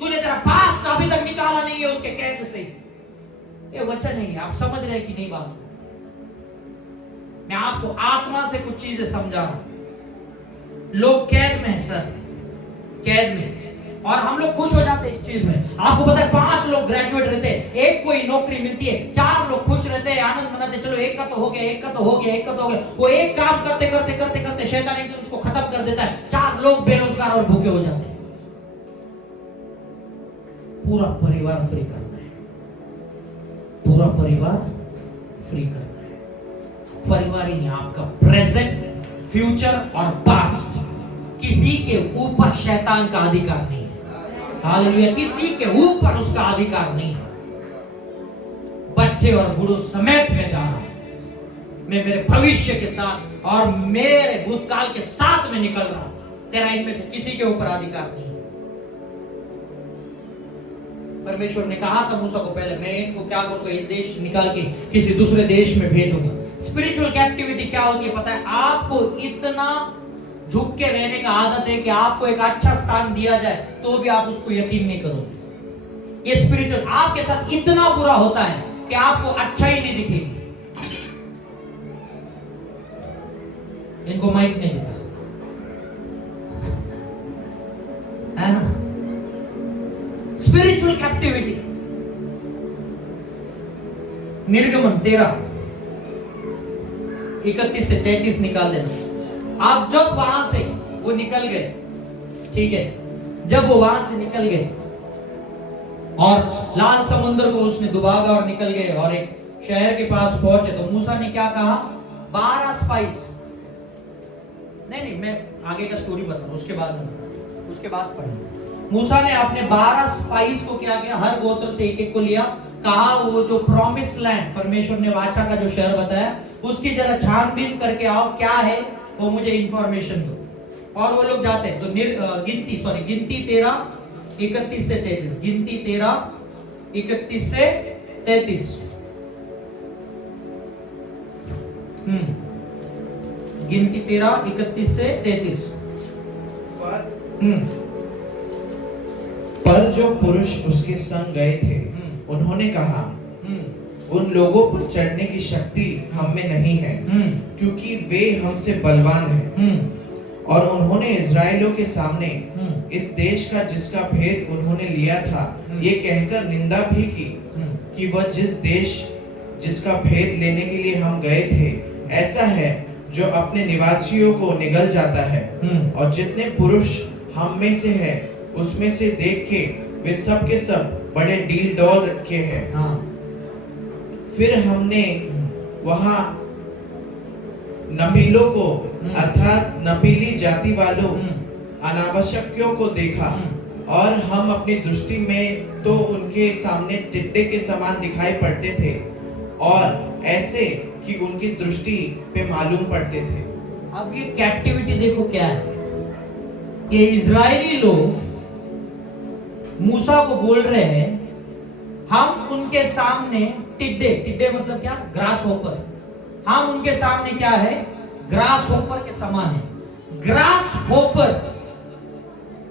तूने तेरा पास्ट अभी तक निकाला नहीं है उसके कैद से। ये वचन नहीं है, आप समझ रहे हैं कि नहीं बात? मैं आपको आत्मा से कुछ चीजें समझा रहा हूं। लोग कैद में है सर, कैद में, और हम लोग खुश हो जाते हैं इस चीज में। आपको पता है 5 लोग ग्रेजुएट रहते हैं, एक कोई नौकरी मिलती है, 4 लोग खुश रहते हैं, आनंद मनाते, चलो एक का तो हो गया, एक का तो हो गया, एक का तो हो गया। वो एक काम करते करते करते करते शैतान एक दिन उसको खत्म कर देता है, 4 लोग बेरोजगार और भूखे हो जाते हैं। पूरा परिवार फ्री करना है, पूरा परिवार फ्री करना है। परिवार ही नहीं, आपका प्रेजेंट, फ्यूचर और पास्ट, किसी के ऊपर शैतान का अधिकार नहीं है। हालेलुया, किसी के ऊपर उसका अधिकार नहीं है। बच्चे और बूढ़ों समेत मैं जा रहा हूं, मैं मेरे भविष्य के साथ और मेरे भूतकाल के साथ में निकल रहा हूं। तेरा इनमें से किसी के ऊपर अधिकार नहीं है। परमेश्वर ने कहा था मूसा को पहले, मैं इनको क्या करूंगा, इस देश निकाल के किसी दूसरे देश में भेजूंगा। स्पिरिचुअल कैप्टिविटी क्या होती है पता है? आपको इतना झुक के रहने का आदत है कि आपको एक अच्छा स्थान दिया जाए तो भी आप उसको यकीन नहीं करोगे। ये स्पिरिचुअल आपके साथ इतना बुरा होता है कि आपको अच्छा ही नहीं दिखेगी। इनको माइक नहीं दिखा, है ना? Spiritual captivity. निर्गमन 13 31 से 33 निकाल देना। आप जब वहां से वो निकल गए, ठीक है, जब वो वहां से निकल गए और लाल समुद्र को उसने दुभागा और निकल गए और एक शहर के पास पहुंचे, तो मूसा ने क्या कहा? 12 स्पाइस। नहीं, मैं आगे का स्टोरी बताऊं, उसके बाद पढ़ेंगे। मूसा ने अपने 12 स्पाइस को क्या किया? हर गोत्र से एक एक को लिया, कहा वो जो प्रॉमिस लैंड, परमेश्वर ने वाचा का जो शहर बताया, उसकी जरा छानबीन करके आओ, क्या है वो मुझे इंफॉर्मेशन दो। और वो लोग जाते हैं। तो गिनती 13 31 से 33, गिनती 13 31 से 33। गिनती 13 31 से 33। पर जो पुरुष उसके संग गए थे उन्होंने कहा, उन लोगों पर चढ़ने की शक्ति हम में नहीं है, क्योंकि वे हमसे बलवान हैं। और उन्होंने इजराइलियों के सामने इस देश का जिसका भेद उन्होंने लिया था ये कहकर निंदा भी की कि वह जिस देश जिसका भेद लेने के लिए हम गए थे ऐसा है जो अपने निवासियों को निगल जाता है। और जितने पुरुष हम में से है उसमें से देख के वे सब के सब बड़े डील डॉल रखे हैं। फिर हमने वहां नबीलों को अर्थात नबीली जाति वालों अनावश्यकों को देखा, और हम अपनी दृष्टि में तो उनके सामने टिड्डे के समान दिखाई पड़ते थे और ऐसे कि उनकी दृष्टि पे मालूम पड़ते थे। अब ये कैप्टिविटी देखो क्या है। ये इजरायली लोग मूसा को बोल रहे हैं, हम उनके सामने टिड्डे मतलब क्या? Grass hopper. हम उनके सामने क्या है? ग्रास होपर के समान है। ग्रास होपर,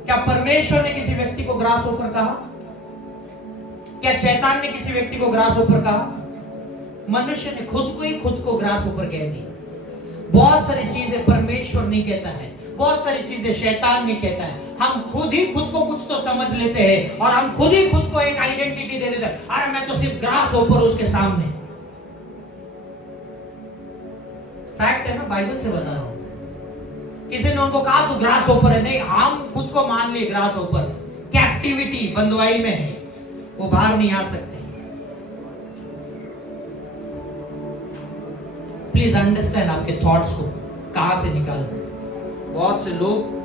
क्या परमेश्वर ने किसी व्यक्ति को ग्रास होपर कहा? क्या शैतान ने किसी व्यक्ति को ग्रास होपर कहा? मनुष्य ने खुद को ग्रास होपर कह दिया। बहुत सारी चीजें परमेश्वर नहीं कहता है, बहुत सारी चीजें शैतान नहीं कहता है। हम खुद ही खुद को कुछ तो समझ लेते हैं और हम खुद ही खुद को एक आइडेंटिटी दे देते हैं, अरे मैं तो सिर्फ ग्रास होपर उसके सामने। फैक्ट है ना, बाइबल से बता रहा हूं। किसी ने उनको कहा तू ग्रास होपर है, नहीं, हम खुद को मान लिए ग्रास होपर। कैप्टिविटी, बंदवाई में है, वो बाहर नहीं आ सकते। प्लीज अंडरस्टैंड आपके थॉट्स को कहां से निकालना। बहुत से लोग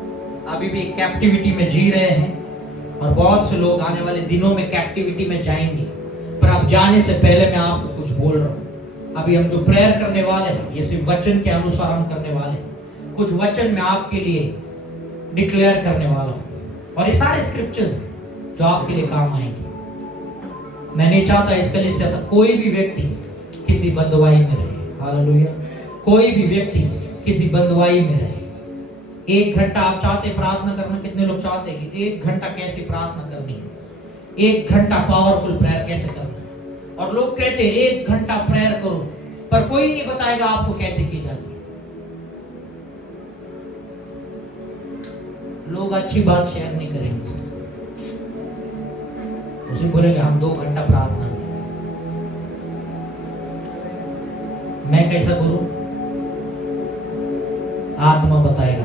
अभी भी कैप्टिविटी में जी रहे हैं और बहुत से लोग आने वाले दिनों में कैप्टिविटी में जाएंगे। पर अब जाने से पहले मैं आपको कुछ बोल रहा हूं। अभी हम जो प्रेयर करने वाले हैं ये सिर्फ वचन के अनुसार हम करने वाले हैं। कुछ वचन मैं आपके लिए डिक्लेयर करने वाला हूं और ये सारे स्क्रिप्चर्स हैं जो आपके लिए काम आएंगे। मैं नहीं चाहता इसके लिए ऐसा कोई भी व्यक्ति किसी बंदवाई में रहे। हालेलुया। कोई भी व्यक्ति किसी बंदवाई में रहे। 1 घंटा आप चाहते प्रार्थना करना? कितने लोग चाहते हैं कि 1 घंटा कैसे प्रार्थना करनी है, 1 घंटा पावरफुल प्रेयर कैसे करना है? और लोग कहते हैं 1 घंटा प्रेयर करो, पर कोई नहीं बताएगा आपको कैसे की जाती है। लोग अच्छी बात शेयर नहीं करेंगे, उसे बोलेंगे हम 2 घंटा प्रार्थना में। मैं कैसा करूं? आत्मा बताएगा।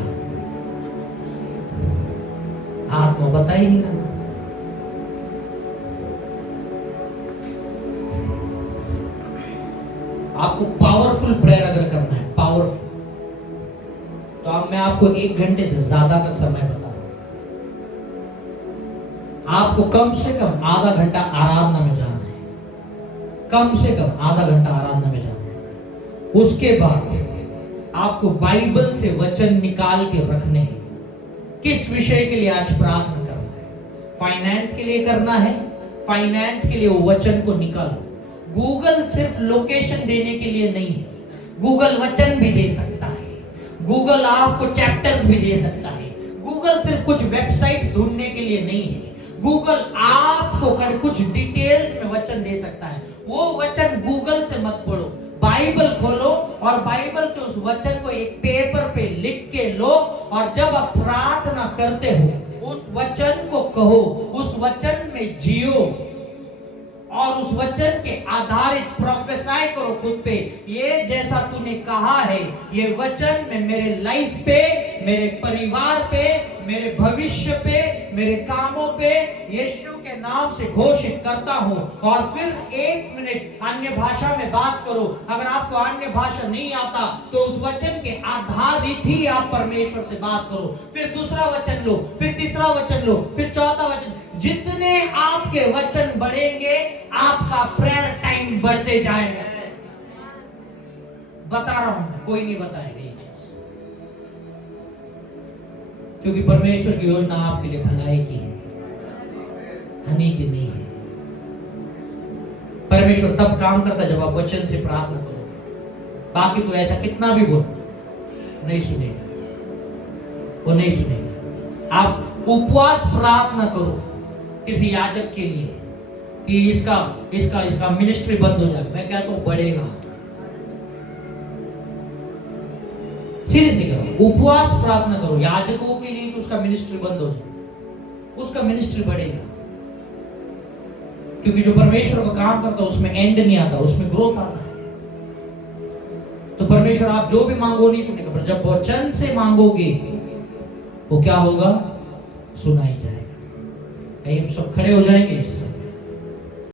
आत्मा बता ही नहीं रहा। आपको पावरफुल प्रेयर अगर करना है, पावरफुल, तो अब मैं आपको 1 घंटे से ज्यादा का समय बता रहा हूं। आपको कम से कम आधा घंटा आराधना में जाना है, कम से कम आधा घंटा आराधना में जाना है। उसके बाद आपको बाइबल से वचन निकाल के रखने हैं। किस विषय के लिए आज प्रार्थना करना है? फाइनेंस के लिए करना है, फाइनेंस के लिए वो वचन को निकालो। गूगल सिर्फ लोकेशन देने के लिए नहीं है, गूगल वचन भी दे सकता है, गूगल आपको चैप्टर्स भी दे सकता है। गूगल सिर्फ कुछ वेबसाइट्स ढूंढने के लिए नहीं है, गूगल आपको कुछ डिटेल्स में वचन दे सकता है। वो वचन गूगल से मत पढ़ो, बाइबल खोलो और बाइबल से उस वचन को एक पेपर पे लिख के लो, और जब आप प्रार्थना करते हो उस वचन को कहो, उस वचन में जियो और उस वचन के आधारित प्रोफेसाई करो खुद पे। ये जैसा तूने कहा है, ये वचन में मेरे लाइफ पे, मेरे परिवार पे, मेरे भविष्य पे, मेरे कामों पे यीशु के नाम से घोषित करता हूं। और फिर 1 मिनट अन्य भाषा में बात करो। अगर आपको अन्य भाषा नहीं आता तो उस वचन के आधारित ही आप परमेश्वर से बात करो। फिर दूसरा वचन लो, फिर तीसरा वचन लो, फिर चौथा वचन। जितने आपके वचन बढ़ेंगे आपका प्रेयर टाइम बढ़ते जाएगा। बता रहा हूं, कोई नहीं बताएगा ये चीज, क्योंकि परमेश्वर की योजना आपके लिए भलाई की है, हानि की नहीं है। परमेश्वर तब काम करता जब आप वचन से प्रार्थना करो। बाकी तो ऐसा कितना भी बोलो नहीं सुनेगा, वो नहीं सुनेगा। आप उपवास प्रार्थना करो किसी याजक के लिए कि इसका मिनिस्ट्री बंद हो जाए, मैं कहता हूं बढ़ेगा। सीरियसली करो, उपवास प्रार्थना करो याजकों के लिए कि उसका मिनिस्ट्री बंद हो जाए, उसका मिनिस्ट्री बढ़ेगा। क्योंकि जो परमेश्वर का काम करता है उसमें एंड नहीं आता, उसमें ग्रोथ आता है। तो परमेश्वर आप जो भी मांगो नहीं सुनेगा, पर जब वचन से मांगोगे वो क्या होगा, सुनाई जाएगा। हम सब खड़े हो जाएंगे इससे।